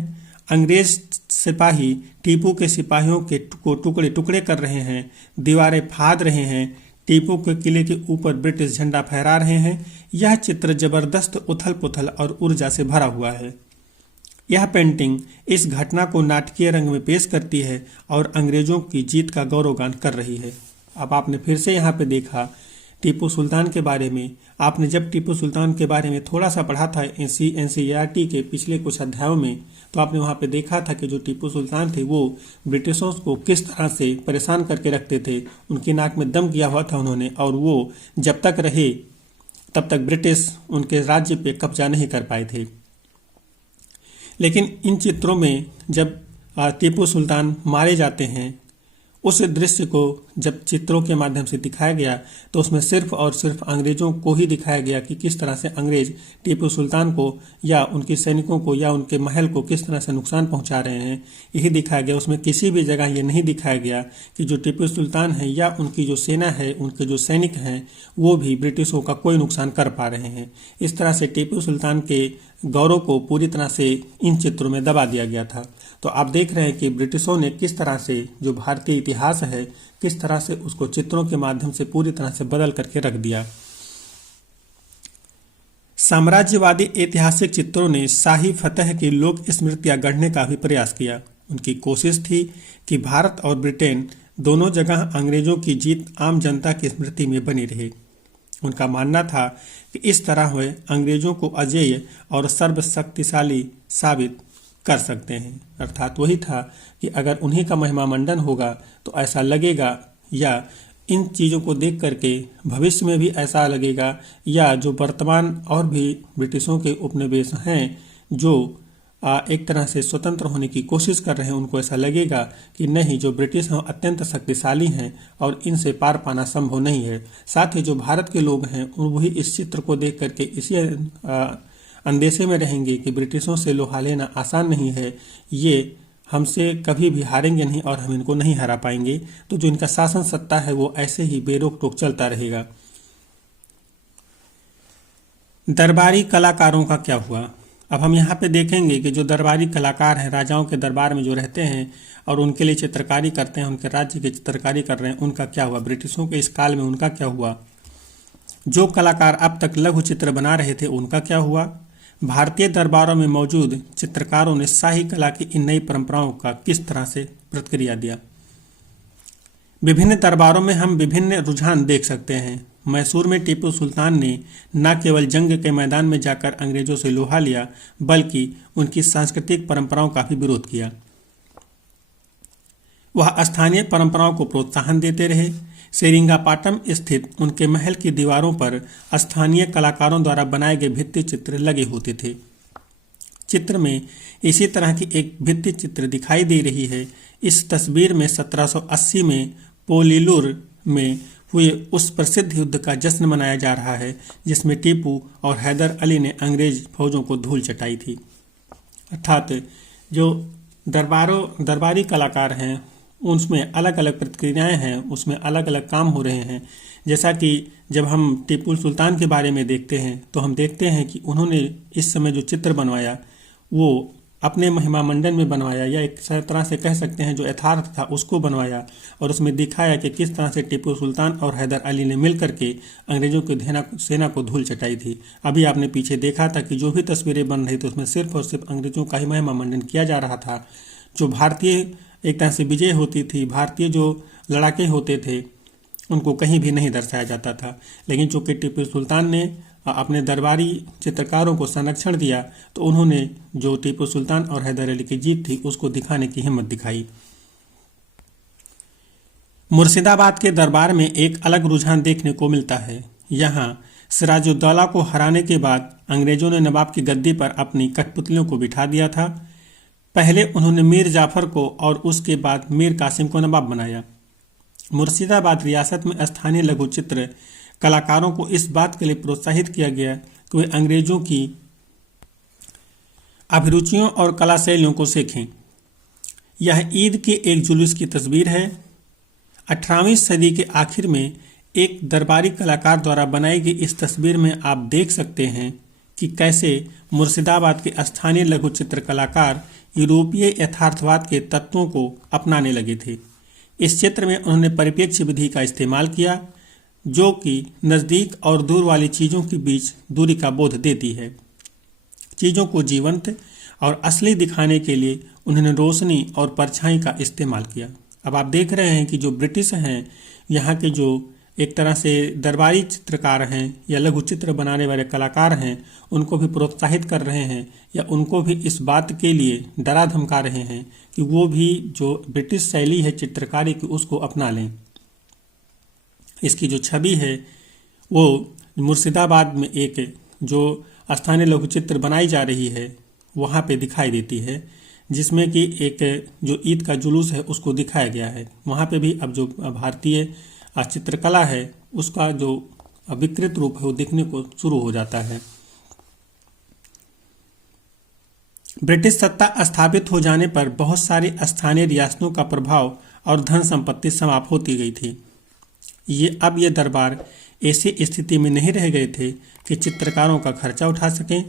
अंग्रेज सिपाही टीपू के सिपाहियों को टुकड़े टुकड़े कर रहे हैं, दीवारें फाड़ रहे हैं, टीपू के किले के ऊपर ब्रिटिश झंडा फहरा रहे हैं। यह चित्र जबरदस्त उथल पुथल और ऊर्जा से भरा हुआ है। यह पेंटिंग इस घटना को नाटकीय रंग में पेश करती है और अंग्रेजों की जीत का गौरवगान कर रही है। अब आपने फिर से यहाँ पे देखा टीपू सुल्तान के बारे में। आपने जब टीपू सुल्तान के बारे में थोड़ा सा पढ़ा था एनसीईआरटी के पिछले कुछ अध्यायों में, तो आपने वहाँ पे देखा था कि जो टीपू सुल्तान थे वो ब्रिटिशों को किस तरह से परेशान करके रखते थे। उनकी नाक में दम किया हुआ था उन्होंने, और वो जब तक रहे तब तक ब्रिटिश उनके राज्य पे कब्जा नहीं कर पाए थे। लेकिन इन चित्रों में जब टीपू सुल्तान मारे जाते हैं, उस दृश्य को जब चित्रों के माध्यम से दिखाया गया तो उसमें सिर्फ और सिर्फ अंग्रेजों को ही दिखाया गया कि किस तरह से अंग्रेज टीपू सुल्तान को या उनके सैनिकों को या उनके महल को किस तरह से नुकसान पहुंचा रहे हैं, यही दिखाया गया। उसमें किसी भी जगह ये नहीं दिखाया गया कि जो टीपू सुल्तान है या उनकी जो सेना है, उनके जो सैनिक हैं, वो भी ब्रिटिशों का कोई नुकसान कर पा रहे हैं। इस तरह से टीपू सुल्तान के गौरव को पूरी तरह से इन चित्रों में दबा दिया गया था। तो आप देख रहे हैं कि ब्रिटिशों ने किस तरह से जो भारतीय इतिहास है, किस तरह से उसको चित्रों के माध्यम से पूरी तरह से बदल करके रख दिया। साम्राज्यवादी ऐतिहासिक चित्रों ने शाही फतह की लोक स्मृतियां गढ़ने का भी प्रयास किया। उनकी कोशिश थी कि भारत और ब्रिटेन दोनों जगह अंग्रेजों की जीत आम जनता की स्मृति में बनी रहे। उनका मानना था कि इस तरह वे अंग्रेजों को अजेय और सर्वशक्तिशाली साबित कर सकते हैं। अर्थात वही था कि अगर उन्हीं का महिमा मंडन होगा तो ऐसा लगेगा, या इन चीज़ों को देख करके भविष्य में भी ऐसा लगेगा, या जो वर्तमान और भी ब्रिटिशों के उपनिवेश हैं जो एक तरह से स्वतंत्र होने की कोशिश कर रहे हैं, उनको ऐसा लगेगा कि नहीं, जो ब्रिटिश हैं अत्यंत शक्तिशाली हैं और इनसे पार पाना संभव नहीं है। साथ ही जो भारत के लोग हैं वही इस चित्र को देख करके इसी अंदेशे में रहेंगे कि ब्रिटिशों से लोहा लेना आसान नहीं है, ये हमसे कभी भी हारेंगे नहीं और हम इनको नहीं हरा पाएंगे। तो जो इनका शासन सत्ता है वो ऐसे ही बेरोक टोक चलता रहेगा। दरबारी कलाकारों का क्या हुआ? अब हम यहाँ पे देखेंगे कि जो दरबारी कलाकार हैं, राजाओं के दरबार में जो रहते हैं और उनके लिए चित्रकारी करते हैं, उनके राज्य की चित्रकारी कर रहे हैं, उनका क्या हुआ? ब्रिटिशों के इस काल में उनका क्या हुआ? जो कलाकार अब तक लघु चित्र बना रहे थे उनका क्या हुआ? भारतीय दरबारों में मौजूद चित्रकारों ने शाही कला की इन नई परंपराओं का किस तरह से प्रतिक्रिया दिया? विभिन्न दरबारों में हम विभिन्न रुझान देख सकते हैं। मैसूर में टीपू सुल्तान ने न केवल जंग के मैदान में जाकर अंग्रेजों से लोहा लिया, बल्कि उनकी सांस्कृतिक परंपराओं का भी विरोध किया। वह स्थानीय परंपराओं को प्रोत्साहन देते रहे। सेरिंगापाटम स्थित उनके महल की दीवारों पर स्थानीय कलाकारों द्वारा बनाए गए भित्ति चित्र लगे होते थे। चित्र में इसी तरह की एक भित्ति चित्र दिखाई दे रही है। इस तस्वीर में 1780 में पोलिलुर में हुए उस प्रसिद्ध युद्ध का जश्न मनाया जा रहा है जिसमें टीपू और हैदर अली ने अंग्रेज फौजों को धूल चटाई थी। अर्थात जो दरबारी कलाकार हैं उसमें अलग अलग प्रतिक्रियाएं हैं, उसमें अलग अलग काम हो रहे हैं। जैसा कि जब हम टीपू सुल्तान के बारे में देखते हैं तो हम देखते हैं कि उन्होंने इस समय जो चित्र बनवाया वो अपने महिमा मंडन में बनवाया, या एक तरह से कह सकते हैं जो यथार्थ था उसको बनवाया, और उसमें दिखाया कि किस तरह से टीपू सुल्तान और हैदर अली ने मिल करके अंग्रेजों की सेना को धूल चटाई थी। अभी आपने पीछे देखा था कि जो भी तस्वीरें बन रही थी उसमें सिर्फ और सिर्फ अंग्रेजों का ही महिमा मंडन किया जा रहा था। जो भारतीय एक तरह से विजय होती थी, भारतीय जो लड़ाके होते थे उनको कहीं भी नहीं दर्शाया जाता था। लेकिन चूंकि टीपू सुल्तान ने अपने दरबारी चित्रकारों को संरक्षण दिया तो उन्होंने जो टीपू सुल्तान और हैदर अली की जीत थी उसको दिखाने की हिम्मत दिखाई। मुर्शिदाबाद के दरबार में एक अलग रुझान देखने को मिलता है। यहाँ सिराजुद्दौला को हराने के बाद अंग्रेजों ने नवाब की गद्दी पर अपनी कठपुतलियों को बिठा दिया था। पहले उन्होंने मीर जाफर को और उसके बाद मीर कासिम को नवाब बनाया। मुर्शिदाबाद रियासत में स्थानीय लघु चित्र कलाकारों को इस बात के लिए प्रोत्साहित किया गया कि वे अंग्रेजों की अभिरुचियों और कला शैलियों को सीखें। यह ईद के एक जुलूस की तस्वीर है। 18वीं सदी के आखिर में एक दरबारी कलाकार द्वारा बनाई गई इस तस्वीर में आप देख सकते हैं कि कैसे मुर्शिदाबाद के स्थानीय लघु चित्र कलाकार यूरोपीय यथार्थवाद के तत्वों को अपनाने लगे थे। इस चित्र में उन्होंने परिप्रेक्ष्य विधि का इस्तेमाल किया जो कि नज़दीक और दूर वाली चीज़ों के बीच दूरी का बोध देती है। चीज़ों को जीवंत और असली दिखाने के लिए उन्होंने रोशनी और परछाई का इस्तेमाल किया। अब आप देख रहे हैं कि जो ब्रिटिश हैं, यहाँ के जो एक तरह से दरबारी चित्रकार हैं या लघु चित्र बनाने वाले कलाकार हैं, उनको भी प्रोत्साहित कर रहे हैं या उनको भी इस बात के लिए डरा धमका रहे हैं कि वो भी जो ब्रिटिश शैली है चित्रकारी की उसको अपना लें। इसकी जो छवि है वो मुर्शिदाबाद में एक जो स्थानीय लघु चित्र बनाई जा रही है वहाँ पे दिखाई देती है, जिसमें कि एक जो ईद का जुलूस है उसको दिखाया गया है। वहाँ पे भी अब जो भारतीय चित्रकला है उसका जो विकृत रूप है वो दिखने को शुरू हो जाता है। ब्रिटिश सत्ता स्थापित हो जाने पर बहुत सारी स्थानीय रियासतों का प्रभाव और धन संपत्ति समाप्त होती गई थी। ये दरबार ऐसी स्थिति में नहीं रह गए थे कि चित्रकारों का खर्चा उठा सकें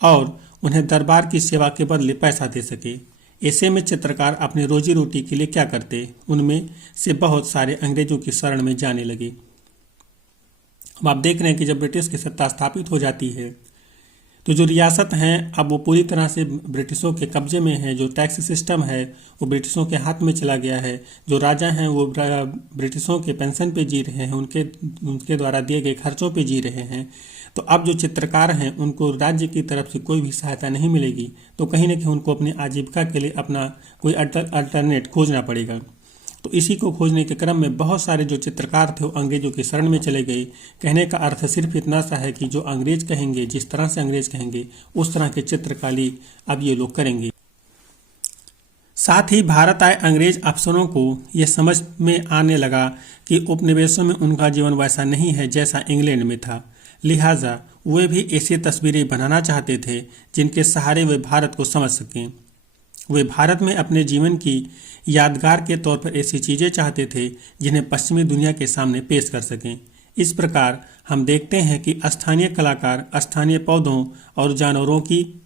और उन्हें दरबार की सेवा के बदले पैसा दे सके। ऐसे में चित्रकार अपनी रोजी रोटी के लिए क्या करते, उनमें से बहुत सारे अंग्रेजों की शरण में जाने लगे। अब आप देख रहे हैं कि जब ब्रिटिश की सत्ता स्थापित हो जाती है तो जो रियासत हैं अब वो पूरी तरह से ब्रिटिशों के कब्जे में है। जो टैक्स सिस्टम है वो ब्रिटिशों के हाथ में चला गया है। जो राजा हैं वो ब्रिटिशों के पेंशन पे जी रहे हैं, उनके द्वारा दिए गए खर्चों पे जी रहे हैं। तो अब जो चित्रकार हैं उनको राज्य की तरफ से कोई भी सहायता नहीं मिलेगी, तो कहीं ना कहीं उनको अपनी आजीविका के लिए अपना कोई अल्टरनेट खोजना पड़ेगा। तो इसी को खोजने के क्रम में बहुत सारे जो चित्रकार थे वो अंग्रेजों की शरण में चले गए। कहने का अर्थ सिर्फ इतना सा है कि जो अंग्रेज कहेंगे, जिस तरह से अंग्रेज कहेंगे उस तरह की चित्रकारी अब ये लोग करेंगे। साथ ही भारत आए अंग्रेज अफसरों को यह समझ में आने लगा कि उपनिवेशों में उनका जीवन वैसा नहीं है जैसा इंग्लैंड में था। लिहाजा वे भी ऐसी तस्वीरें बनाना चाहते थे जिनके सहारे वे भारत को समझ सकें। वे भारत में अपने जीवन की यादगार के तौर पर ऐसी चीज़ें चाहते थे जिन्हें पश्चिमी दुनिया के सामने पेश कर सकें। इस प्रकार हम देखते हैं कि स्थानीय कलाकार स्थानीय पौधों और जानवरों की,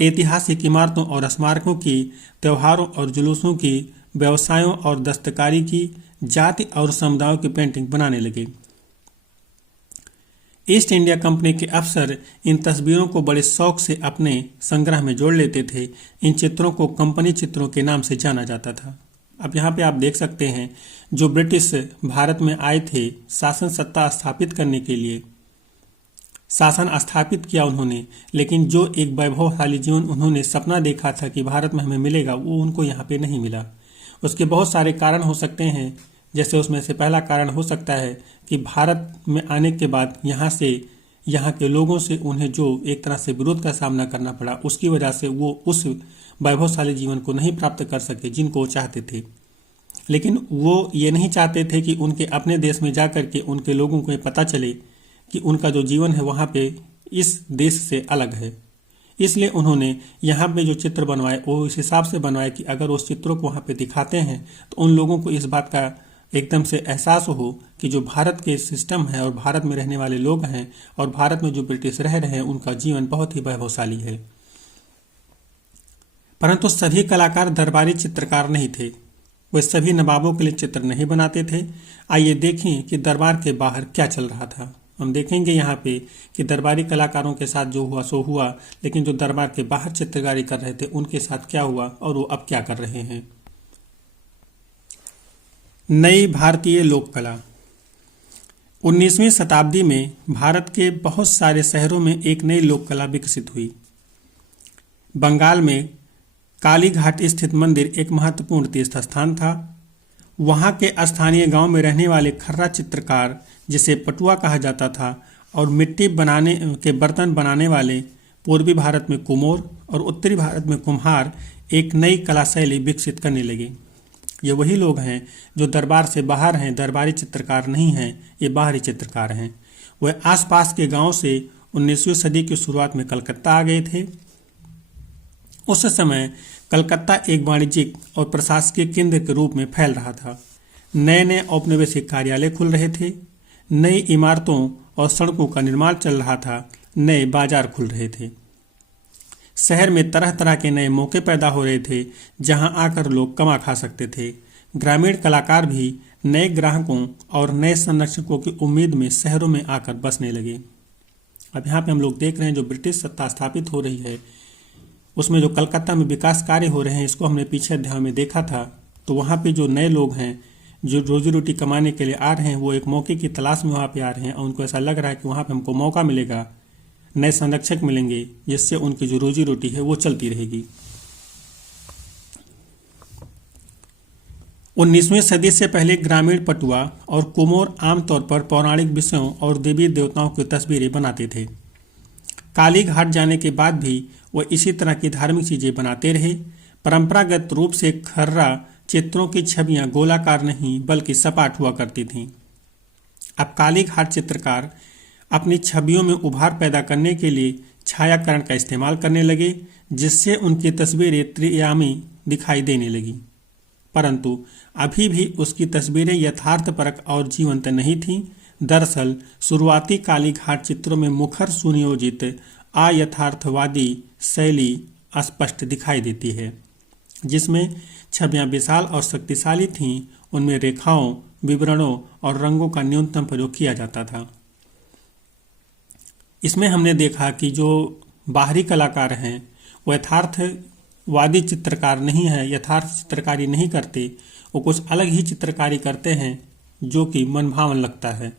ऐतिहासिक इमारतों और स्मारकों की, त्योहारों और जुलूसों की, व्यवसायों और दस्तकारी की, जाति और समुदायों की पेंटिंग बनाने लगे। ईस्ट इंडिया कंपनी के अफसर इन तस्वीरों को बड़े शौक से अपने संग्रह में जोड़ लेते थे। इन चित्रों को कंपनी चित्रों के नाम से जाना जाता था। अब यहाँ पे आप देख सकते हैं जो ब्रिटिश भारत में आए थे शासन सत्ता स्थापित करने के लिए, शासन स्थापित किया उन्होंने, लेकिन जो एक वैभवशाली जीवन उन्होंने सपना देखा था कि भारत में हमें मिलेगा वो उनको यहाँ पे नहीं मिला। उसके बहुत सारे कारण हो सकते हैं, जैसे उसमें से पहला कारण हो सकता है कि भारत में आने के बाद यहाँ के लोगों से उन्हें जो एक तरह से विरोध का सामना करना पड़ा, उसकी वजह से वो उस वैभवशाली जीवन को नहीं प्राप्त कर सके जिनको वो चाहते थे। लेकिन वो ये नहीं चाहते थे कि उनके अपने देश में जाकर के उनके लोगों को ये पता चले कि उनका जो जीवन है वहाँ पे इस देश से अलग है। इसलिए उन्होंने यहाँ पे जो चित्र बनवाए वो इस हिसाब से बनवाए कि अगर उस चित्रों को वहाँ पे दिखाते हैं तो उन लोगों को इस बात का एकदम से एहसास हो कि जो भारत के सिस्टम है और भारत में रहने वाले लोग हैं और भारत में जो ब्रिटिश रह रहे हैं उनका जीवन बहुत ही वैभवशाली है। परंतु सभी कलाकार दरबारी चित्रकार नहीं थे, वे सभी नवाबों के लिए चित्र नहीं बनाते थे। आइए देखें कि दरबार के बाहर क्या चल रहा था। हम देखेंगे यहाँ पे कि दरबारी कलाकारों के साथ जो हुआ सो हुआ, लेकिन जो दरबार के बाहर चित्रकारी कर रहे थे उनके साथ क्या हुआ और वो अब क्या कर रहे हैं। नई भारतीय लोक कला। 19वीं शताब्दी में भारत के बहुत सारे शहरों में एक नई लोक कला विकसित हुई। बंगाल में काली घाट स्थित मंदिर एक महत्वपूर्ण तीर्थ स्थान था। वहाँ के स्थानीय गांव में रहने वाले खर्रा चित्रकार, जिसे पटुआ कहा जाता था, और मिट्टी बनाने के बर्तन बनाने वाले पूर्वी भारत में कुमोर और उत्तरी भारत में कुम्हार एक नई कला शैली विकसित करने लगे। ये वही लोग हैं जो दरबार से बाहर हैं, दरबारी चित्रकार नहीं हैं, ये बाहरी चित्रकार हैं। वह आसपास के गांव से 19वीं सदी की शुरुआत में कलकत्ता आ गए थे। उस समय कलकत्ता एक वाणिज्यिक और प्रशासकीय केंद्र के रूप में फैल रहा था। नए नए औपनिवेशिक कार्यालय खुल रहे थे, नई इमारतों और सड़कों का निर्माण चल रहा था, नए बाजार खुल रहे थे। शहर में तरह तरह के नए मौके पैदा हो रहे थे जहां आकर लोग कमा खा सकते थे। ग्रामीण कलाकार भी नए ग्राहकों और नए संरक्षकों की उम्मीद में शहरों में आकर बसने लगे। अब यहाँ पे हम लोग देख रहे हैं जो ब्रिटिश सत्ता स्थापित हो रही है उसमें जो कलकत्ता में विकास कार्य हो रहे हैं, इसको हमने पीछे अध्याय में देखा था। तो वहाँ पे जो नए लोग हैं जो रोजी रोटी कमाने के लिए आ रहे हैं वो एक मौके की तलाश में वहाँ पे आ रहे हैं और उनको ऐसा लग रहा है कि वहाँ पे हमको मौका मिलेगा, नए संरक्षक मिलेंगे जिससे उनकी जो रोजी रोटी है वो चलती रहेगी। 19वीं सदी से पहले ग्रामीण पटुआ और कुमोर आमतौर पर पौराणिक विषयों और देवी देवताओं की तस्वीरें बनाते थे। काली घाट जाने के बाद भी वो इसी तरह की धार्मिक चीजें बनाते रहे। परंपरागत रूप से खर्रा चित्रों की छवियां गोलाकार नहीं बल्कि सपाट हुआ करती थीं। अब काली घाट चित्रकार अपनी छवियों में उभार पैदा करने के लिए छायाकरण का इस्तेमाल करने लगे, जिससे उनकी तस्वीरें त्रियामी दिखाई देने लगी। परंतु अभी भी उसकी तस्वीरें यथार्थपरक और जीवंत नहीं थीं। दरअसल शुरुआती काली घाट चित्रों में मुखर सुनियोजित अयथार्थवादी शैली स्पष्ट दिखाई देती है, जिसमें छवियां विशाल और शक्तिशाली थीं। उनमें रेखाओं, विवरणों और रंगों का न्यूनतम प्रयोग किया जाता था। इसमें हमने देखा कि जो बाहरी कलाकार हैं वो यथार्थवादी चित्रकार नहीं है, यथार्थ चित्रकारी नहीं करते, वो कुछ अलग ही चित्रकारी करते हैं जो कि मनभावन लगता है।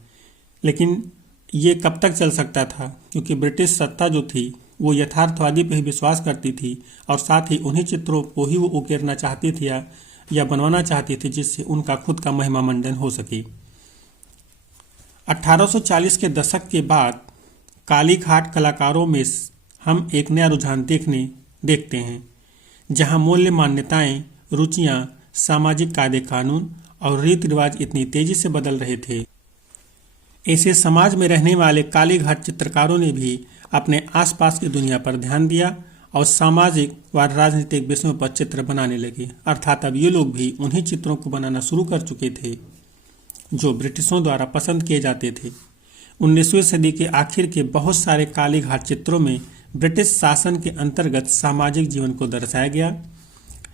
लेकिन ये कब तक चल सकता था, क्योंकि ब्रिटिश सत्ता जो थी वो यथार्थवादी पर ही विश्वास करती थी और साथ ही उन्हीं चित्रों को ही वो उकेरना चाहती थी या बनवाना चाहती थी जिससे उनका खुद का महिमा मंडन हो सके। 1840 के दशक के बाद काली घाट कलाकारों में हम एक नया रुझान देखते हैं, जहां मूल्य मान्यताएं, रुचियां, सामाजिक कायदे कानून और रीति रिवाज इतनी तेजी से बदल रहे थे। ऐसे समाज में रहने वाले काली घाट चित्रकारों ने भी अपने आसपास की दुनिया पर ध्यान दिया और सामाजिक व राजनीतिक विषयों पर चित्र बनाने लगे। अर्थात अब ये लोग भी उन्हीं चित्रों को बनाना शुरू कर चुके थे जो ब्रिटिशों द्वारा पसंद किए जाते थे। 19वीं सदी के आखिर के बहुत सारे काली घाट चित्रों में ब्रिटिश शासन के अंतर्गत सामाजिक जीवन को दर्शाया गया।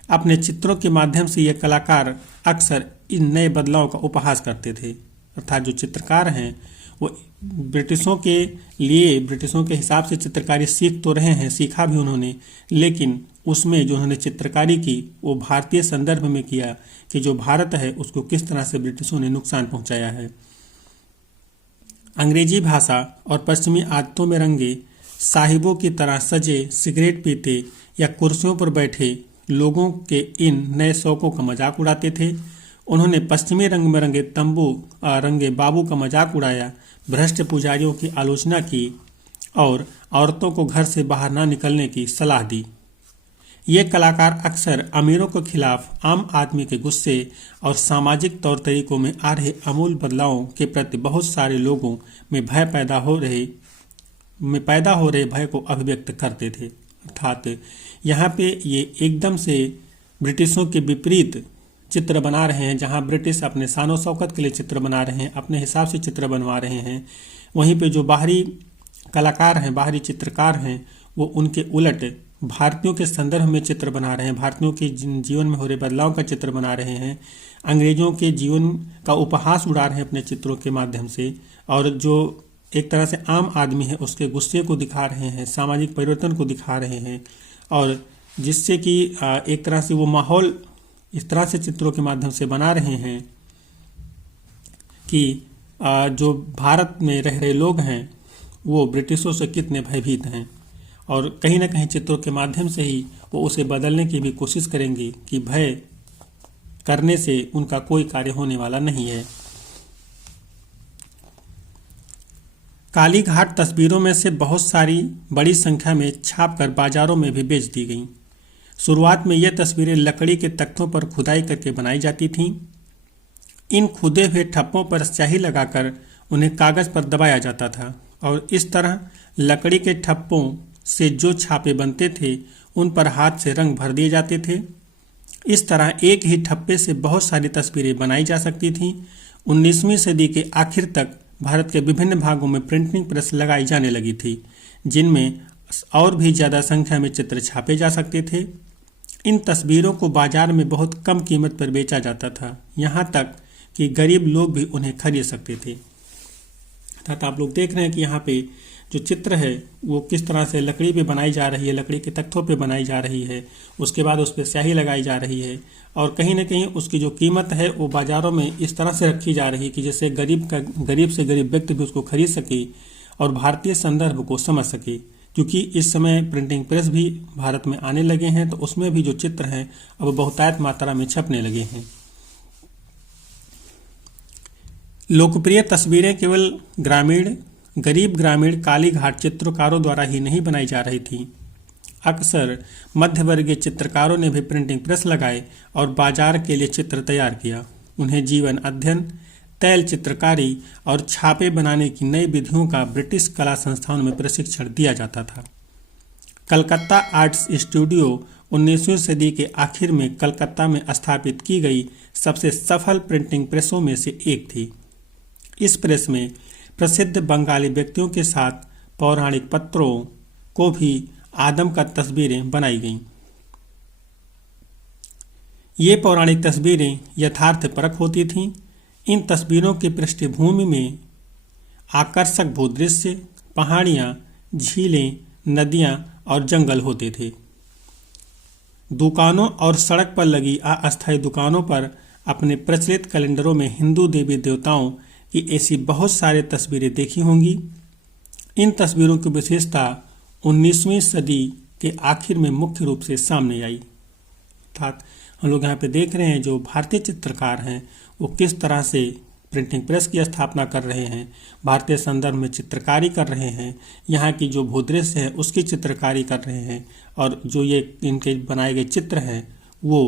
अपने चित्रों के माध्यम से ये कलाकार अक्सर इन नए बदलाव का उपहास करते थे। अर्थात जो चित्रकार हैं वो ब्रिटिशों के हिसाब से चित्रकारी सीख तो रहे हैं, सीखा भी उन्होंने, लेकिन उसमें जो उन्होंने चित्रकारी की वो भारतीय संदर्भ में किया कि जो भारत है उसको किस तरह से ब्रिटिशों ने नुकसान पहुंचाया है। अंग्रेजी भाषा और पश्चिमी आदतों में रंगे साहिबों की तरह सजे सिगरेट पीते या कुर्सियों पर बैठे लोगों के इन नए शौकों का मजाक उड़ाते थे। उन्होंने पश्चिमी रंग में रंगे बाबू का मजाक उड़ाया, भ्रष्ट पुजारियों की आलोचना की और औरतों को घर से बाहर ना निकलने की सलाह दी। ये कलाकार अक्सर अमीरों के खिलाफ आम आदमी के गुस्से और सामाजिक तौर तरीकों में आ रहे आमूल बदलावों के प्रति बहुत सारे लोगों में पैदा हो रहे भय को अभिव्यक्त करते थे। अर्थात यहाँ पे ये एकदम से ब्रिटिशों के विपरीत चित्र बना रहे हैं। जहाँ ब्रिटिश अपने शान शौकत के लिए चित्र बना रहे हैं, अपने हिसाब से चित्र बनवा रहे हैं, वहीं पे जो बाहरी कलाकार हैं, बाहरी चित्रकार हैं, वो उनके उलट भारतीयों के संदर्भ में चित्र बना रहे हैं, भारतीयों के जीवन में हो रहे बदलाव का चित्र बना रहे हैं, अंग्रेजों के जीवन का उपहास उड़ा रहे हैं अपने चित्रों के माध्यम से, और जो एक तरह से आम आदमी है उसके गुस्से को दिखा रहे हैं, सामाजिक परिवर्तन को दिखा रहे हैं, और जिससे कि एक तरह से वो माहौल इस तरह से चित्रों के माध्यम से बना रहे हैं कि जो भारत में रह रहे लोग हैं वो ब्रिटिशों से कितने भयभीत हैं, और कहीं ना कहीं चित्रों के माध्यम से ही वो उसे बदलने की भी कोशिश करेंगे कि भय करने से उनका कोई कार्य होने वाला नहीं है। काली घाट तस्वीरों में से बहुत सारी बड़ी संख्या में छापकर बाजारों में भी बेच दी गईं। शुरुआत में ये तस्वीरें लकड़ी के तख्तों पर खुदाई करके बनाई जाती थीं। इन खुदे हुए ठप्पों पर स्याही लगाकर उन्हें कागज पर दबाया जाता था और इस तरह लकड़ी के ठप्पों से जो छापे बनते थे उन पर हाथ से रंग भर दिए जाते थे। इस तरह एक ही ठप्पे से बहुत सारी तस्वीरें बनाई जा सकती थीं। 19वीं सदी के आखिर तक भारत के विभिन्न भागों में प्रिंटिंग प्रेस लगाई जाने लगी थी, जिनमें और भी ज़्यादा संख्या में चित्र छापे जा सकते थे। इन तस्वीरों को बाजार में बहुत कम कीमत पर बेचा जाता था, यहाँ तक कि गरीब लोग भी उन्हें खरीद सकते थे। अर्थात आप लोग देख रहे हैं कि यहाँ पे जो चित्र है वो किस तरह से लकड़ी पे बनाई जा रही है, लकड़ी के तख्तों पे बनाई जा रही है, उसके बाद उस पर स्याही लगाई जा रही है और कहीं ना कहीं उसकी जो कीमत है वो बाज़ारों में इस तरह से रखी जा रही है कि जैसे गरीब से गरीब व्यक्ति भी उसको खरीद सके और भारतीय संदर्भ को समझ सके। क्योंकि इस समय प्रिंटिंग प्रेस भी भारत में आने लगे हैं तो उसमें भी जो चित्र हैं अब बहुतायत मात्रा में छपने लगे हैं। लोकप्रिय तस्वीरें केवल गरीब ग्रामीण काली घाट चित्रकारों द्वारा ही नहीं बनाई जा रही थी। अक्सर मध्यवर्गीय चित्रकारों ने भी प्रिंटिंग प्रेस लगाए और बाजार के लिए चित्र तैयार किया। उन्हें जीवन अध्ययन, तैल चित्रकारी और छापे बनाने की नई विधियों का ब्रिटिश कला संस्थानों में प्रशिक्षण दिया जाता था। कलकत्ता आर्ट्स स्टूडियो 19वीं सदी के आखिर में कलकत्ता में स्थापित की गई सबसे सफल प्रिंटिंग प्रेसों में से एक थी। इस प्रेस में प्रसिद्ध बंगाली व्यक्तियों के साथ पौराणिक पत्रों को भी आदम का तस्वीरें बनाई गईं। ये पौराणिक तस्वीरें यथार्थ परक होती थीं। इन तस्वीरों की पृष्ठभूमि में आकर्षक भूदृश्य, पहाड़ियाँ, झीलें, नदियाँ और जंगल होते थे। दुकानों और सड़क पर लगी अस्थायी दुकानों पर अपने प्रचलित कैलेंडरों में हिंदू देवी देवताओं की ऐसी बहुत सारी तस्वीरें देखी होंगी। इन तस्वीरों की विशेषता 19वीं सदी के आखिर में मुख्य रूप से सामने आई। अर्थात हम लोग यहाँ पे देख रहे हैं जो भारतीय चित्रकार हैं वो किस तरह से प्रिंटिंग प्रेस की स्थापना कर रहे हैं, भारतीय संदर्भ में चित्रकारी कर रहे हैं, यहाँ की जो भूदृश्य है उसकी चित्रकारी कर रहे हैं और जो ये इनके बनाए गए चित्र हैं वो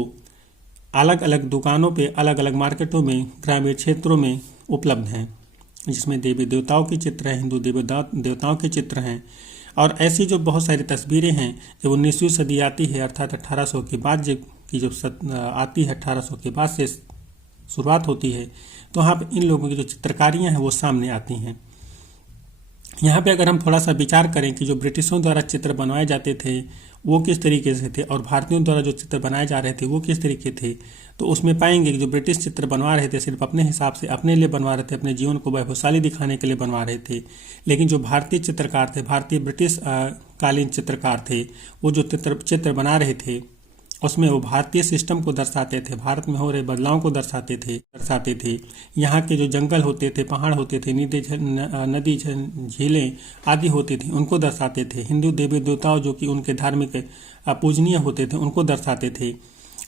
अलग अलग दुकानों पे, अलग अलग मार्केटों में, ग्रामीण क्षेत्रों में उपलब्ध हैं, जिसमें देवी देवताओं के चित्र हैं, हिंदू देवी देवताओं के चित्र हैं। और ऐसी जो बहुत सारी तस्वीरें हैं जब 19वीं सदी आती है अर्थात 1800 के बाद आती है, 1800 के बाद से शुरुआत होती है, तो वहाँ पे इन लोगों की जो चित्रकारियाँ हैं वो सामने आती हैं। यहाँ पे अगर हम थोड़ा सा विचार करें कि जो ब्रिटिशों द्वारा चित्र बनवाए जाते थे वो किस तरीके से थे और भारतीयों द्वारा जो चित्र बनाए जा रहे थे वो किस तरीके थे, तो उसमें पाएंगे कि जो ब्रिटिश चित्र बनवा रहे थे सिर्फ अपने हिसाब से अपने लिए बनवा रहे थे, अपने जीवन को वैभवशाली दिखाने के लिए बनवा रहे थे। लेकिन जो भारतीय चित्रकार थे, भारतीय ब्रिटिश कालीन चित्रकार थे, वो जो चित्र बना रहे थे उसमें वो भारतीय सिस्टम को दर्शाते थे, भारत में हो रहे बदलाव को दर्शाते थे। यहाँ के जो जंगल होते थे, पहाड़ होते थे, नदी झीलें आदि होती थी उनको दर्शाते थे। हिंदू देवी देवताओं जो कि उनके धार्मिक पूजनीय होते थे उनको दर्शाते थे।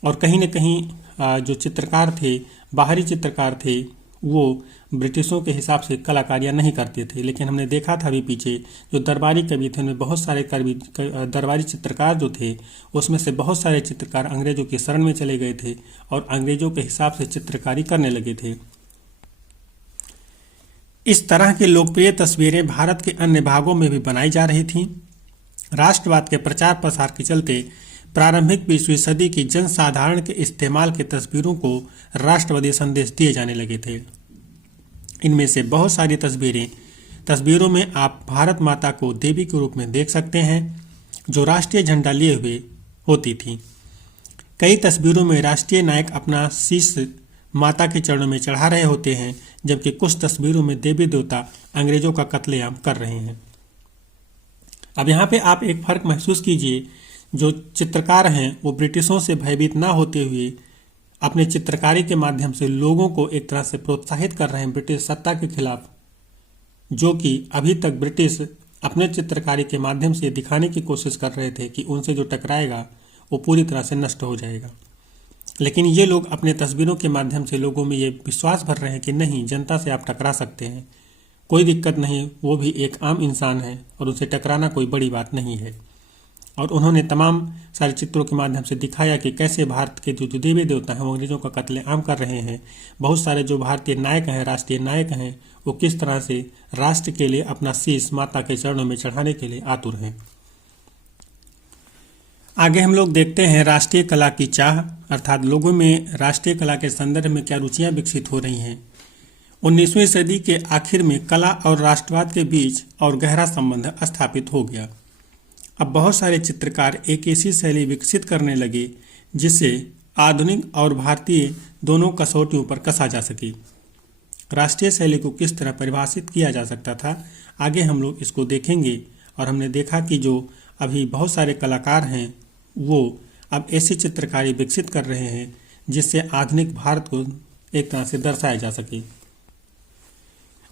और कहीं न कहीं जो चित्रकार थे, बाहरी चित्रकार थे, वो ब्रिटिशों के हिसाब से कलाकारियाँ नहीं करते थे। लेकिन हमने देखा था अभी पीछे जो दरबारी कवि थे उनमें बहुत सारे दरबारी चित्रकार जो थे उसमें से बहुत सारे चित्रकार अंग्रेजों की शरण में चले गए थे और अंग्रेजों के हिसाब से चित्रकारी करने लगे थे। इस तरह की लोकप्रिय तस्वीरें भारत के अन्य भागों में भी बनाई जा रही थीं। राष्ट्रवाद के प्रचार प्रसार के चलते प्रारंभिक 20वीं सदी की जनसाधारण के इस्तेमाल की तस्वीरों को राष्ट्रवादी संदेश दिए जाने लगे थे। इनमें से बहुत सारी तस्वीरों में आप भारत माता को देवी के रूप में देख सकते हैं जो राष्ट्रीय झंडा लिए हुए होती थी। कई तस्वीरों में राष्ट्रीय नायक अपना शीश माता के चरणों में चढ़ा रहे होते हैं, जबकि कुछ तस्वीरों में देवी देवता अंग्रेजों का कत्लेआम कर रहे हैं। अब यहाँ पे आप एक फर्क महसूस कीजिए, जो चित्रकार हैं वो ब्रिटिशों से भयभीत ना होते हुए अपने चित्रकारी के माध्यम से लोगों को एक तरह से प्रोत्साहित कर रहे हैं ब्रिटिश सत्ता के खिलाफ, जो कि अभी तक ब्रिटिश अपने चित्रकारी के माध्यम से दिखाने की कोशिश कर रहे थे कि उनसे जो टकराएगा वो पूरी तरह से नष्ट हो जाएगा। लेकिन ये लोग अपने तस्वीरों के माध्यम से लोगों में ये विश्वास भर रहे हैं कि नहीं, जनता से आप टकरा सकते हैं, कोई दिक्कत नहीं, वो भी एक आम इंसान है और उनसे टकराना कोई बड़ी बात नहीं है। और उन्होंने तमाम सारे चित्रों के माध्यम से दिखाया कि कैसे भारत के जो देवी देवता हैं वो अंग्रेजों का कत्लेआम कर रहे हैं। बहुत सारे जो भारतीय नायक हैं, राष्ट्रीय नायक हैं, वो किस तरह से राष्ट्र के लिए अपना शीश माता के चरणों में चढ़ाने के लिए आतुर हैं। आगे हम लोग देखते हैं राष्ट्रीय कला की चाह, अर्थात लोगों में राष्ट्रीय कला के संदर्भ में क्या रुचियां विकसित हो रही हैं। 19वीं सदी के आखिर में कला और राष्ट्रवाद के बीच और गहरा संबंध स्थापित हो गया। अब बहुत सारे चित्रकार एक ऐसी शैली विकसित करने लगे जिससे आधुनिक और भारतीय दोनों कसौटियों पर कसा जा सके। राष्ट्रीय शैली को किस तरह परिभाषित किया जा सकता था, आगे हम लोग इसको देखेंगे। और हमने देखा कि जो अभी बहुत सारे कलाकार हैं वो अब ऐसी चित्रकारी विकसित कर रहे हैं जिससे आधुनिक भारत को एक तरह से दर्शाया जा सके।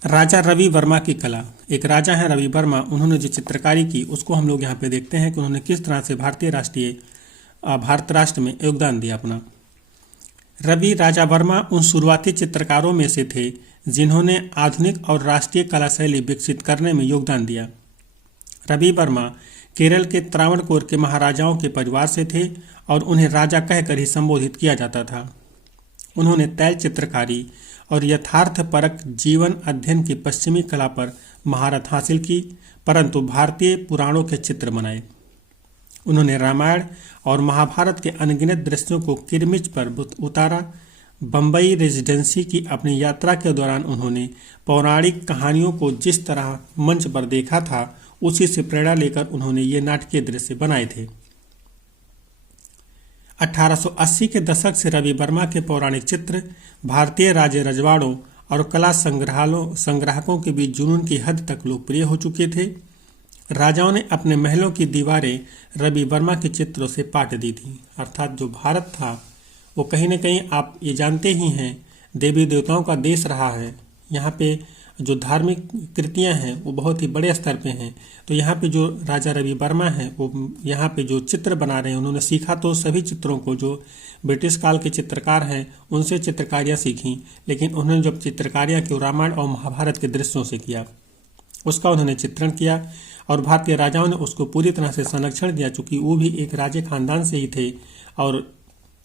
राजा रवि वर्मा की कला। एक राजा है रवि वर्मा, उन्होंने जो चित्रकारी की उसको हम लोग यहाँ पे देखते हैं कि उन्होंने किस तरह से भारत राष्ट्र में योगदान दिया अपना। रवि राजा वर्मा उन शुरुआती चित्रकारों में से थे जिन्होंने आधुनिक और राष्ट्रीय कला शैली विकसित करने में योगदान दिया। रवि वर्मा केरल के त्रावणकोर के महाराजाओं के परिवार से थे और उन्हें राजा कहकर ही संबोधित किया जाता था। उन्होंने तैल चित्रकारी और यथार्थपरक जीवन अध्ययन की पश्चिमी कला पर महारत हासिल की, परंतु भारतीय पुराणों के चित्र बनाए। उन्होंने रामायण और महाभारत के अनगिनत दृश्यों को किरमिच पर उतारा। बम्बई रेजिडेंसी की अपनी यात्रा के दौरान उन्होंने पौराणिक कहानियों को जिस तरह मंच पर देखा था उसी से प्रेरणा लेकर उन्होंने ये नाटकीय दृश्य बनाए थे। 1880 के दशक से रवि वर्मा के पौराणिक चित्र भारतीय राज्य रजवाड़ों और कला संग्राहकों के बीच जुनून की हद तक लोकप्रिय हो चुके थे। राजाओं ने अपने महलों की दीवारें रवि वर्मा के चित्रों से पाट दी थी। अर्थात जो भारत था वो कहीं न कहीं आप ये जानते ही हैं देवी देवताओं का देश रहा है। यहाँ पे जो धार्मिक कृतियाँ हैं वो बहुत ही बड़े स्तर पे हैं। तो यहाँ पे जो राजा रवि वर्मा हैं वो यहाँ पे जो चित्र बना रहे हैं उन्होंने सीखा तो सभी चित्रों को जो ब्रिटिश काल के चित्रकार हैं उनसे चित्रकारियाँ सीखी, लेकिन उन्होंने जब चित्रकारियाँ की रामायण और महाभारत के दृश्यों से किया उसका उन्होंने चित्रण किया और भारतीय राजाओं ने उसको पूरी तरह से संरक्षण दिया। चूँकि वो भी एक राजे खानदान से ही थे और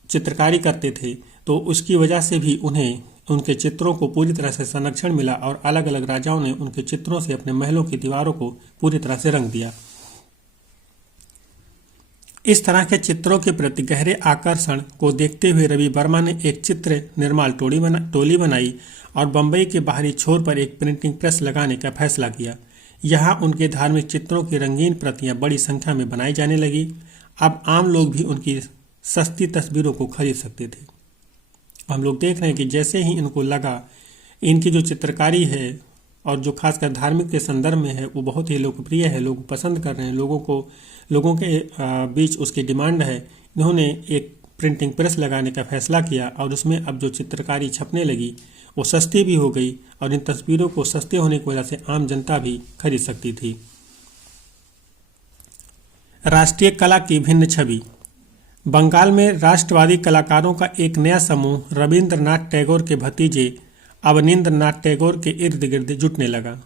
चित्रकारी करते थे तो उसकी वजह से भी उन्हें उनके चित्रों को पूरी तरह से संरक्षण मिला और अलग अलग राजाओं ने उनके चित्रों से अपने महलों की दीवारों को पूरी तरह से रंग दिया। इस तरह के चित्रों के प्रति गहरे आकर्षण को देखते हुए रवि वर्मा ने एक चित्र निर्माण टोली बनाई और बम्बई के बाहरी छोर पर एक प्रिंटिंग प्रेस लगाने का फैसला किया। यहाँ उनके धार्मिक चित्रों की रंगीन प्रतियां बड़ी संख्या में बनाई जाने लगी। अब आम लोग भी उनकी सस्ती तस्वीरों को खरीद सकते थे। हम लोग देख रहे हैं कि जैसे ही इनको लगा इनकी जो चित्रकारी है और जो खासकर धार्मिक के संदर्भ में है वो बहुत ही लोकप्रिय है, लोग पसंद कर रहे हैं, लोगों के बीच उसकी डिमांड है। इन्होंने एक प्रिंटिंग प्रेस लगाने का फैसला किया और उसमें अब जो चित्रकारी छपने लगी वो सस्ती भी हो गई और इन तस्वीरों को सस्ते होने की वजह से आम जनता भी खरीद सकती थी। राष्ट्रीय कला की भिन्न छवि। बंगाल में राष्ट्रवादी कलाकारों का एक नया समूह रविंद्रनाथ टैगोर के भतीजे अवनींद्रनाथ टैगोर के इर्द गिर्द जुटने लगा।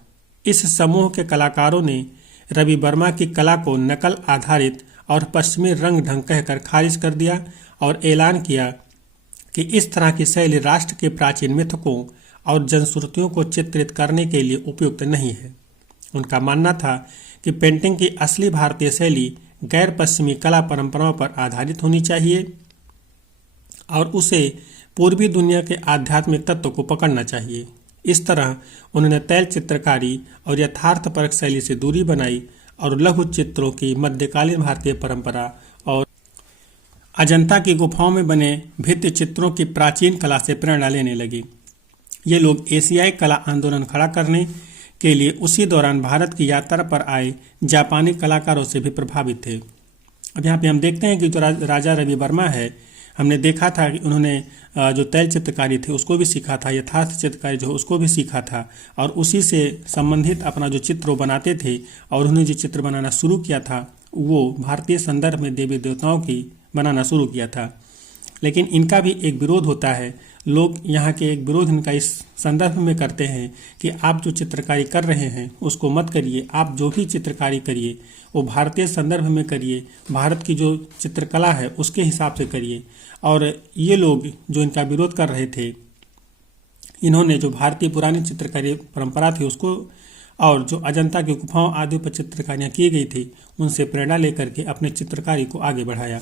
इस समूह के कलाकारों ने रवि वर्मा की कला को नकल आधारित और पश्चिमी रंग ढंग कहकर खारिज कर दिया और ऐलान किया कि इस तरह की शैली राष्ट्र के प्राचीन मिथकों और जनश्रुतियों को चित्रित करने के लिए उपयुक्त नहीं है। उनका मानना था कि पेंटिंग की असली भारतीय शैली गैर पश्चिमी कला परंपराओं पर आधारित होनी चाहिए और उसे पूर्वी दुनिया के आध्यात्मिक तत्व को पकड़ना चाहिए। इस तरह उन्होंने तैल चित्रकारी और यथार्थपरक शैली से दूरी बनाई और लघु चित्रों की मध्यकालीन भारतीय परंपरा और अजंता की गुफाओं में बने भित्ति चित्रों की प्राचीन कला से प्रेरणा लेने लगे। ये लोग एशियाई कला आंदोलन खड़ा करने के लिए उसी दौरान भारत की यात्रा पर आए जापानी कलाकारों से भी प्रभावित थे। अब यहाँ पे हम देखते हैं कि जो राजा रवि वर्मा है, हमने देखा था कि उन्होंने जो तैल चित्रकारी थे उसको भी सीखा था, यथार्थ चित्रकारी जो उसको भी सीखा था और उसी से संबंधित अपना जो चित्र बनाते थे और उन्होंने जो चित्र बनाना शुरू किया था वो भारतीय संदर्भ में देवी देवताओं की बनाना शुरू किया था। लेकिन इनका भी एक विरोध होता है। लोग यहाँ के एक विरोध इनका इस संदर्भ में करते हैं कि आप जो चित्रकारी कर रहे हैं उसको मत करिए, आप जो भी चित्रकारी करिए वो भारतीय संदर्भ में करिए, भारत की जो चित्रकला है उसके हिसाब से करिए। और ये लोग जो इनका विरोध कर रहे थे, इन्होंने जो भारतीय पुरानी चित्रकारी परंपरा थी उसको और जो अजंता की गुफाओं आदि पर चित्रकारियाँ की गई थी उनसे प्रेरणा लेकर के अपने चित्रकारी को आगे बढ़ाया।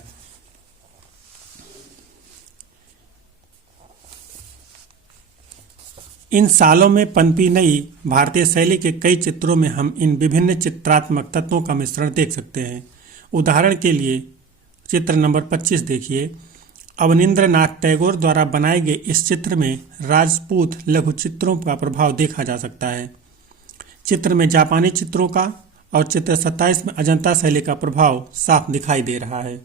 इन सालों में पनपी नई भारतीय शैली के कई चित्रों में हम इन विभिन्न चित्रात्मक तत्वों का मिश्रण देख सकते हैं। उदाहरण के लिए चित्र नंबर 25 देखिए। अवनींद्रनाथ टैगोर द्वारा बनाए गए इस चित्र में राजपूत लघु चित्रों का प्रभाव देखा जा सकता है। चित्र में जापानी चित्रों का और चित्र 27 में अजंता शैली का प्रभाव साफ दिखाई दे रहा है।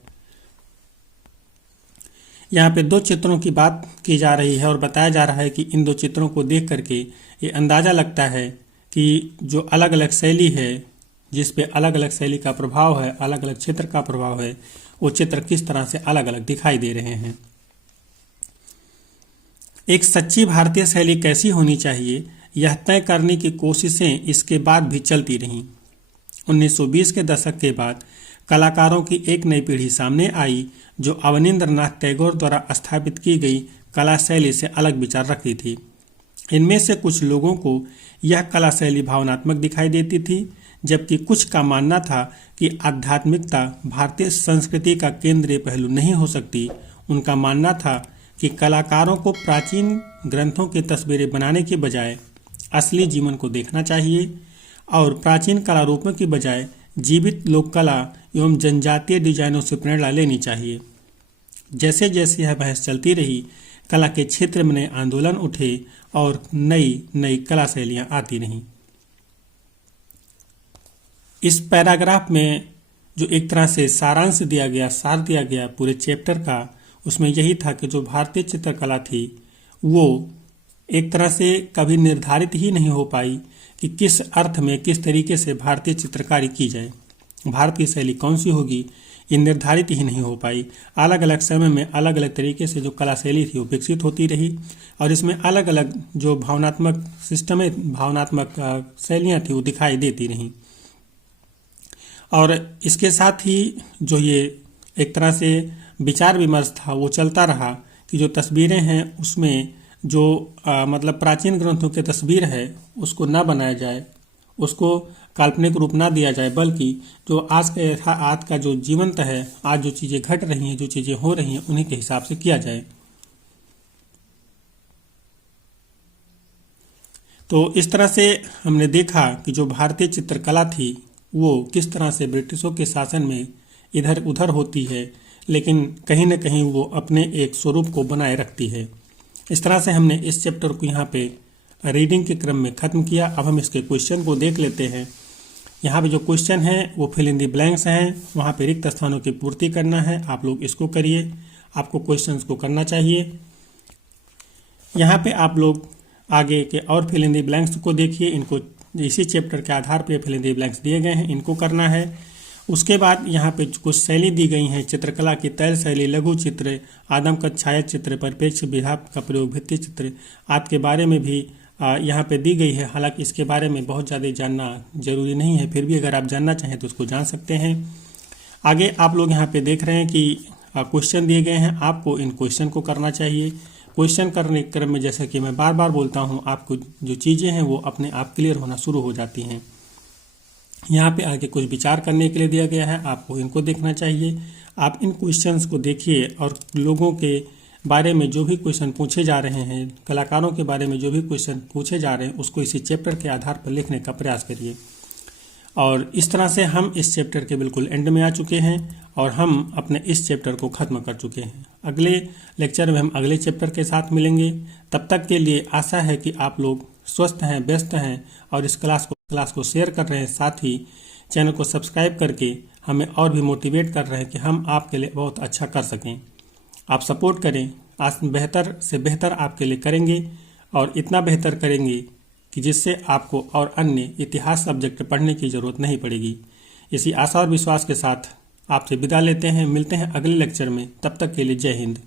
यहाँ पे दो चित्रों की बात की जा रही है और बताया जा रहा है कि इन दो चित्रों को देख करके ये अंदाजा लगता है कि जो अलग अलग शैली है, जिस पे अलग अलग शैली का प्रभाव है, अलग अलग क्षेत्र का प्रभाव है, वो चित्र किस तरह से अलग अलग दिखाई दे रहे हैं। एक सच्ची भारतीय शैली कैसी होनी चाहिए, यह तय करने की कोशिशें इसके बाद भी चलती रहीं। 1920 के दशक के बाद कलाकारों की एक नई पीढ़ी सामने आई जो अवनींद्रनाथ टैगोर द्वारा स्थापित की गई कला शैली से अलग विचार रखती थी। इनमें से कुछ लोगों को यह कला शैली भावनात्मक दिखाई देती थी, जबकि कुछ का मानना था कि आध्यात्मिकता भारतीय संस्कृति का केंद्रीय पहलू नहीं हो सकती। उनका मानना था कि कलाकारों को प्राचीन ग्रंथों की तस्वीरें बनाने के बजाय असली जीवन को देखना चाहिए और प्राचीन कला रूपों की बजाय जीवित लोक कला एवं जनजातीय डिजाइनों से प्रेरणा लेनी चाहिए। जैसे जैसे यह बहस चलती रही, कला के क्षेत्र में नए आंदोलन उठे और नई नई कला शैलियाँ आती रहीं। इस पैराग्राफ में जो एक तरह से सारांश दिया गया, सार दिया गया पूरे चैप्टर का, उसमें यही था कि जो भारतीय चित्रकला थी वो एक तरह से कभी निर्धारित ही नहीं हो पाई कि किस अर्थ में, किस तरीके से भारतीय चित्रकारी की जाए, भारतीय शैली कौन सी होगी, ये निर्धारित ही नहीं हो पाई। अलग अलग समय में अलग अलग तरीके से जो कला शैली थी वो विकसित होती रही और इसमें अलग अलग जो भावनात्मक सिस्टम है, भावनात्मक शैलियाँ थी वो दिखाई देती रहीं। और इसके साथ ही जो ये एक तरह से विचार विमर्श था वो चलता रहा कि जो तस्वीरें हैं उसमें जो मतलब प्राचीन ग्रंथों की तस्वीर है उसको ना बनाया जाए, उसको काल्पनिक रूप ना दिया जाए, बल्कि जो आज का जो जीवंत है, आज जो चीज़ें घट रही हैं, जो चीज़ें हो रही हैं, उन्हीं के हिसाब से किया जाए। तो इस तरह से हमने देखा कि जो भारतीय चित्रकला थी वो किस तरह से ब्रिटिशों के शासन में इधर उधर होती है, लेकिन कहीं न कहीं वो अपने एक स्वरूप को बनाए रखती है। इस तरह से हमने इस चैप्टर को यहाँ पे रीडिंग के क्रम में ख़त्म किया। अब हम इसके क्वेश्चन को देख लेते हैं। यहाँ पे जो क्वेश्चन है वो फिल इन द ब्लैंक्स हैं, वहाँ पे रिक्त स्थानों की पूर्ति करना है। आप लोग इसको करिए, आपको क्वेश्चंस को करना चाहिए। यहाँ पे आप लोग आगे के और फिल इन द ब्लैंक्स को देखिए, इनको इसी चैप्टर के आधार पर फिल इन द ब्लैंक्स दिए गए हैं, इनको करना है। उसके बाद यहाँ पे कुछ शैली दी गई हैं, चित्रकला की तैल शैली, लघु चित्र, आदमकद छाया चित्र, परिप्रेक्ष विधा का प्रयोग, भित्ति चित्र आदि के बारे में भी यहाँ पे दी गई है। हालांकि इसके बारे में बहुत ज़्यादा जानना जरूरी नहीं है, फिर भी अगर आप जानना चाहें तो उसको जान सकते हैं। आगे आप लोग यहाँ पे देख रहे हैं कि क्वेश्चन दिए गए हैं, आपको इन क्वेश्चन को करना चाहिए। क्वेश्चन करने के क्रम में जैसा कि मैं बार बार बोलता हूँ, आपको जो चीज़ें हैं वो अपने आप क्लियर होना शुरू हो जाती हैं। यहाँ पे आगे कुछ विचार करने के लिए दिया गया है, आपको इनको देखना चाहिए। आप इन क्वेश्चंस को देखिए और लोगों के बारे में जो भी क्वेश्चन पूछे जा रहे हैं, कलाकारों के बारे में जो भी क्वेश्चन पूछे जा रहे हैं, उसको इसी चैप्टर के आधार पर लिखने का प्रयास करिए। और इस तरह से हम इस चैप्टर के बिल्कुल एंड में आ चुके हैं और हम अपने इस चैप्टर को ख़त्म कर चुके हैं। अगले लेक्चर में हम अगले चैप्टर के साथ मिलेंगे। तब तक के लिए आशा है कि आप लोग स्वस्थ हैं, व्यस्त हैं और इस क्लास को शेयर कर रहे हैं, साथ ही चैनल को सब्सक्राइब करके हमें और भी मोटिवेट कर रहे हैं कि हम आपके लिए बहुत अच्छा कर सकें। आप सपोर्ट करें, आज बेहतर से बेहतर आपके लिए करेंगे और इतना बेहतर करेंगे कि जिससे आपको और अन्य इतिहास सब्जेक्ट पढ़ने की ज़रूरत नहीं पड़ेगी। इसी आशा और विश्वास के साथ आपसे विदा लेते हैं, मिलते हैं अगले लेक्चर में। तब तक के लिए जय हिंद।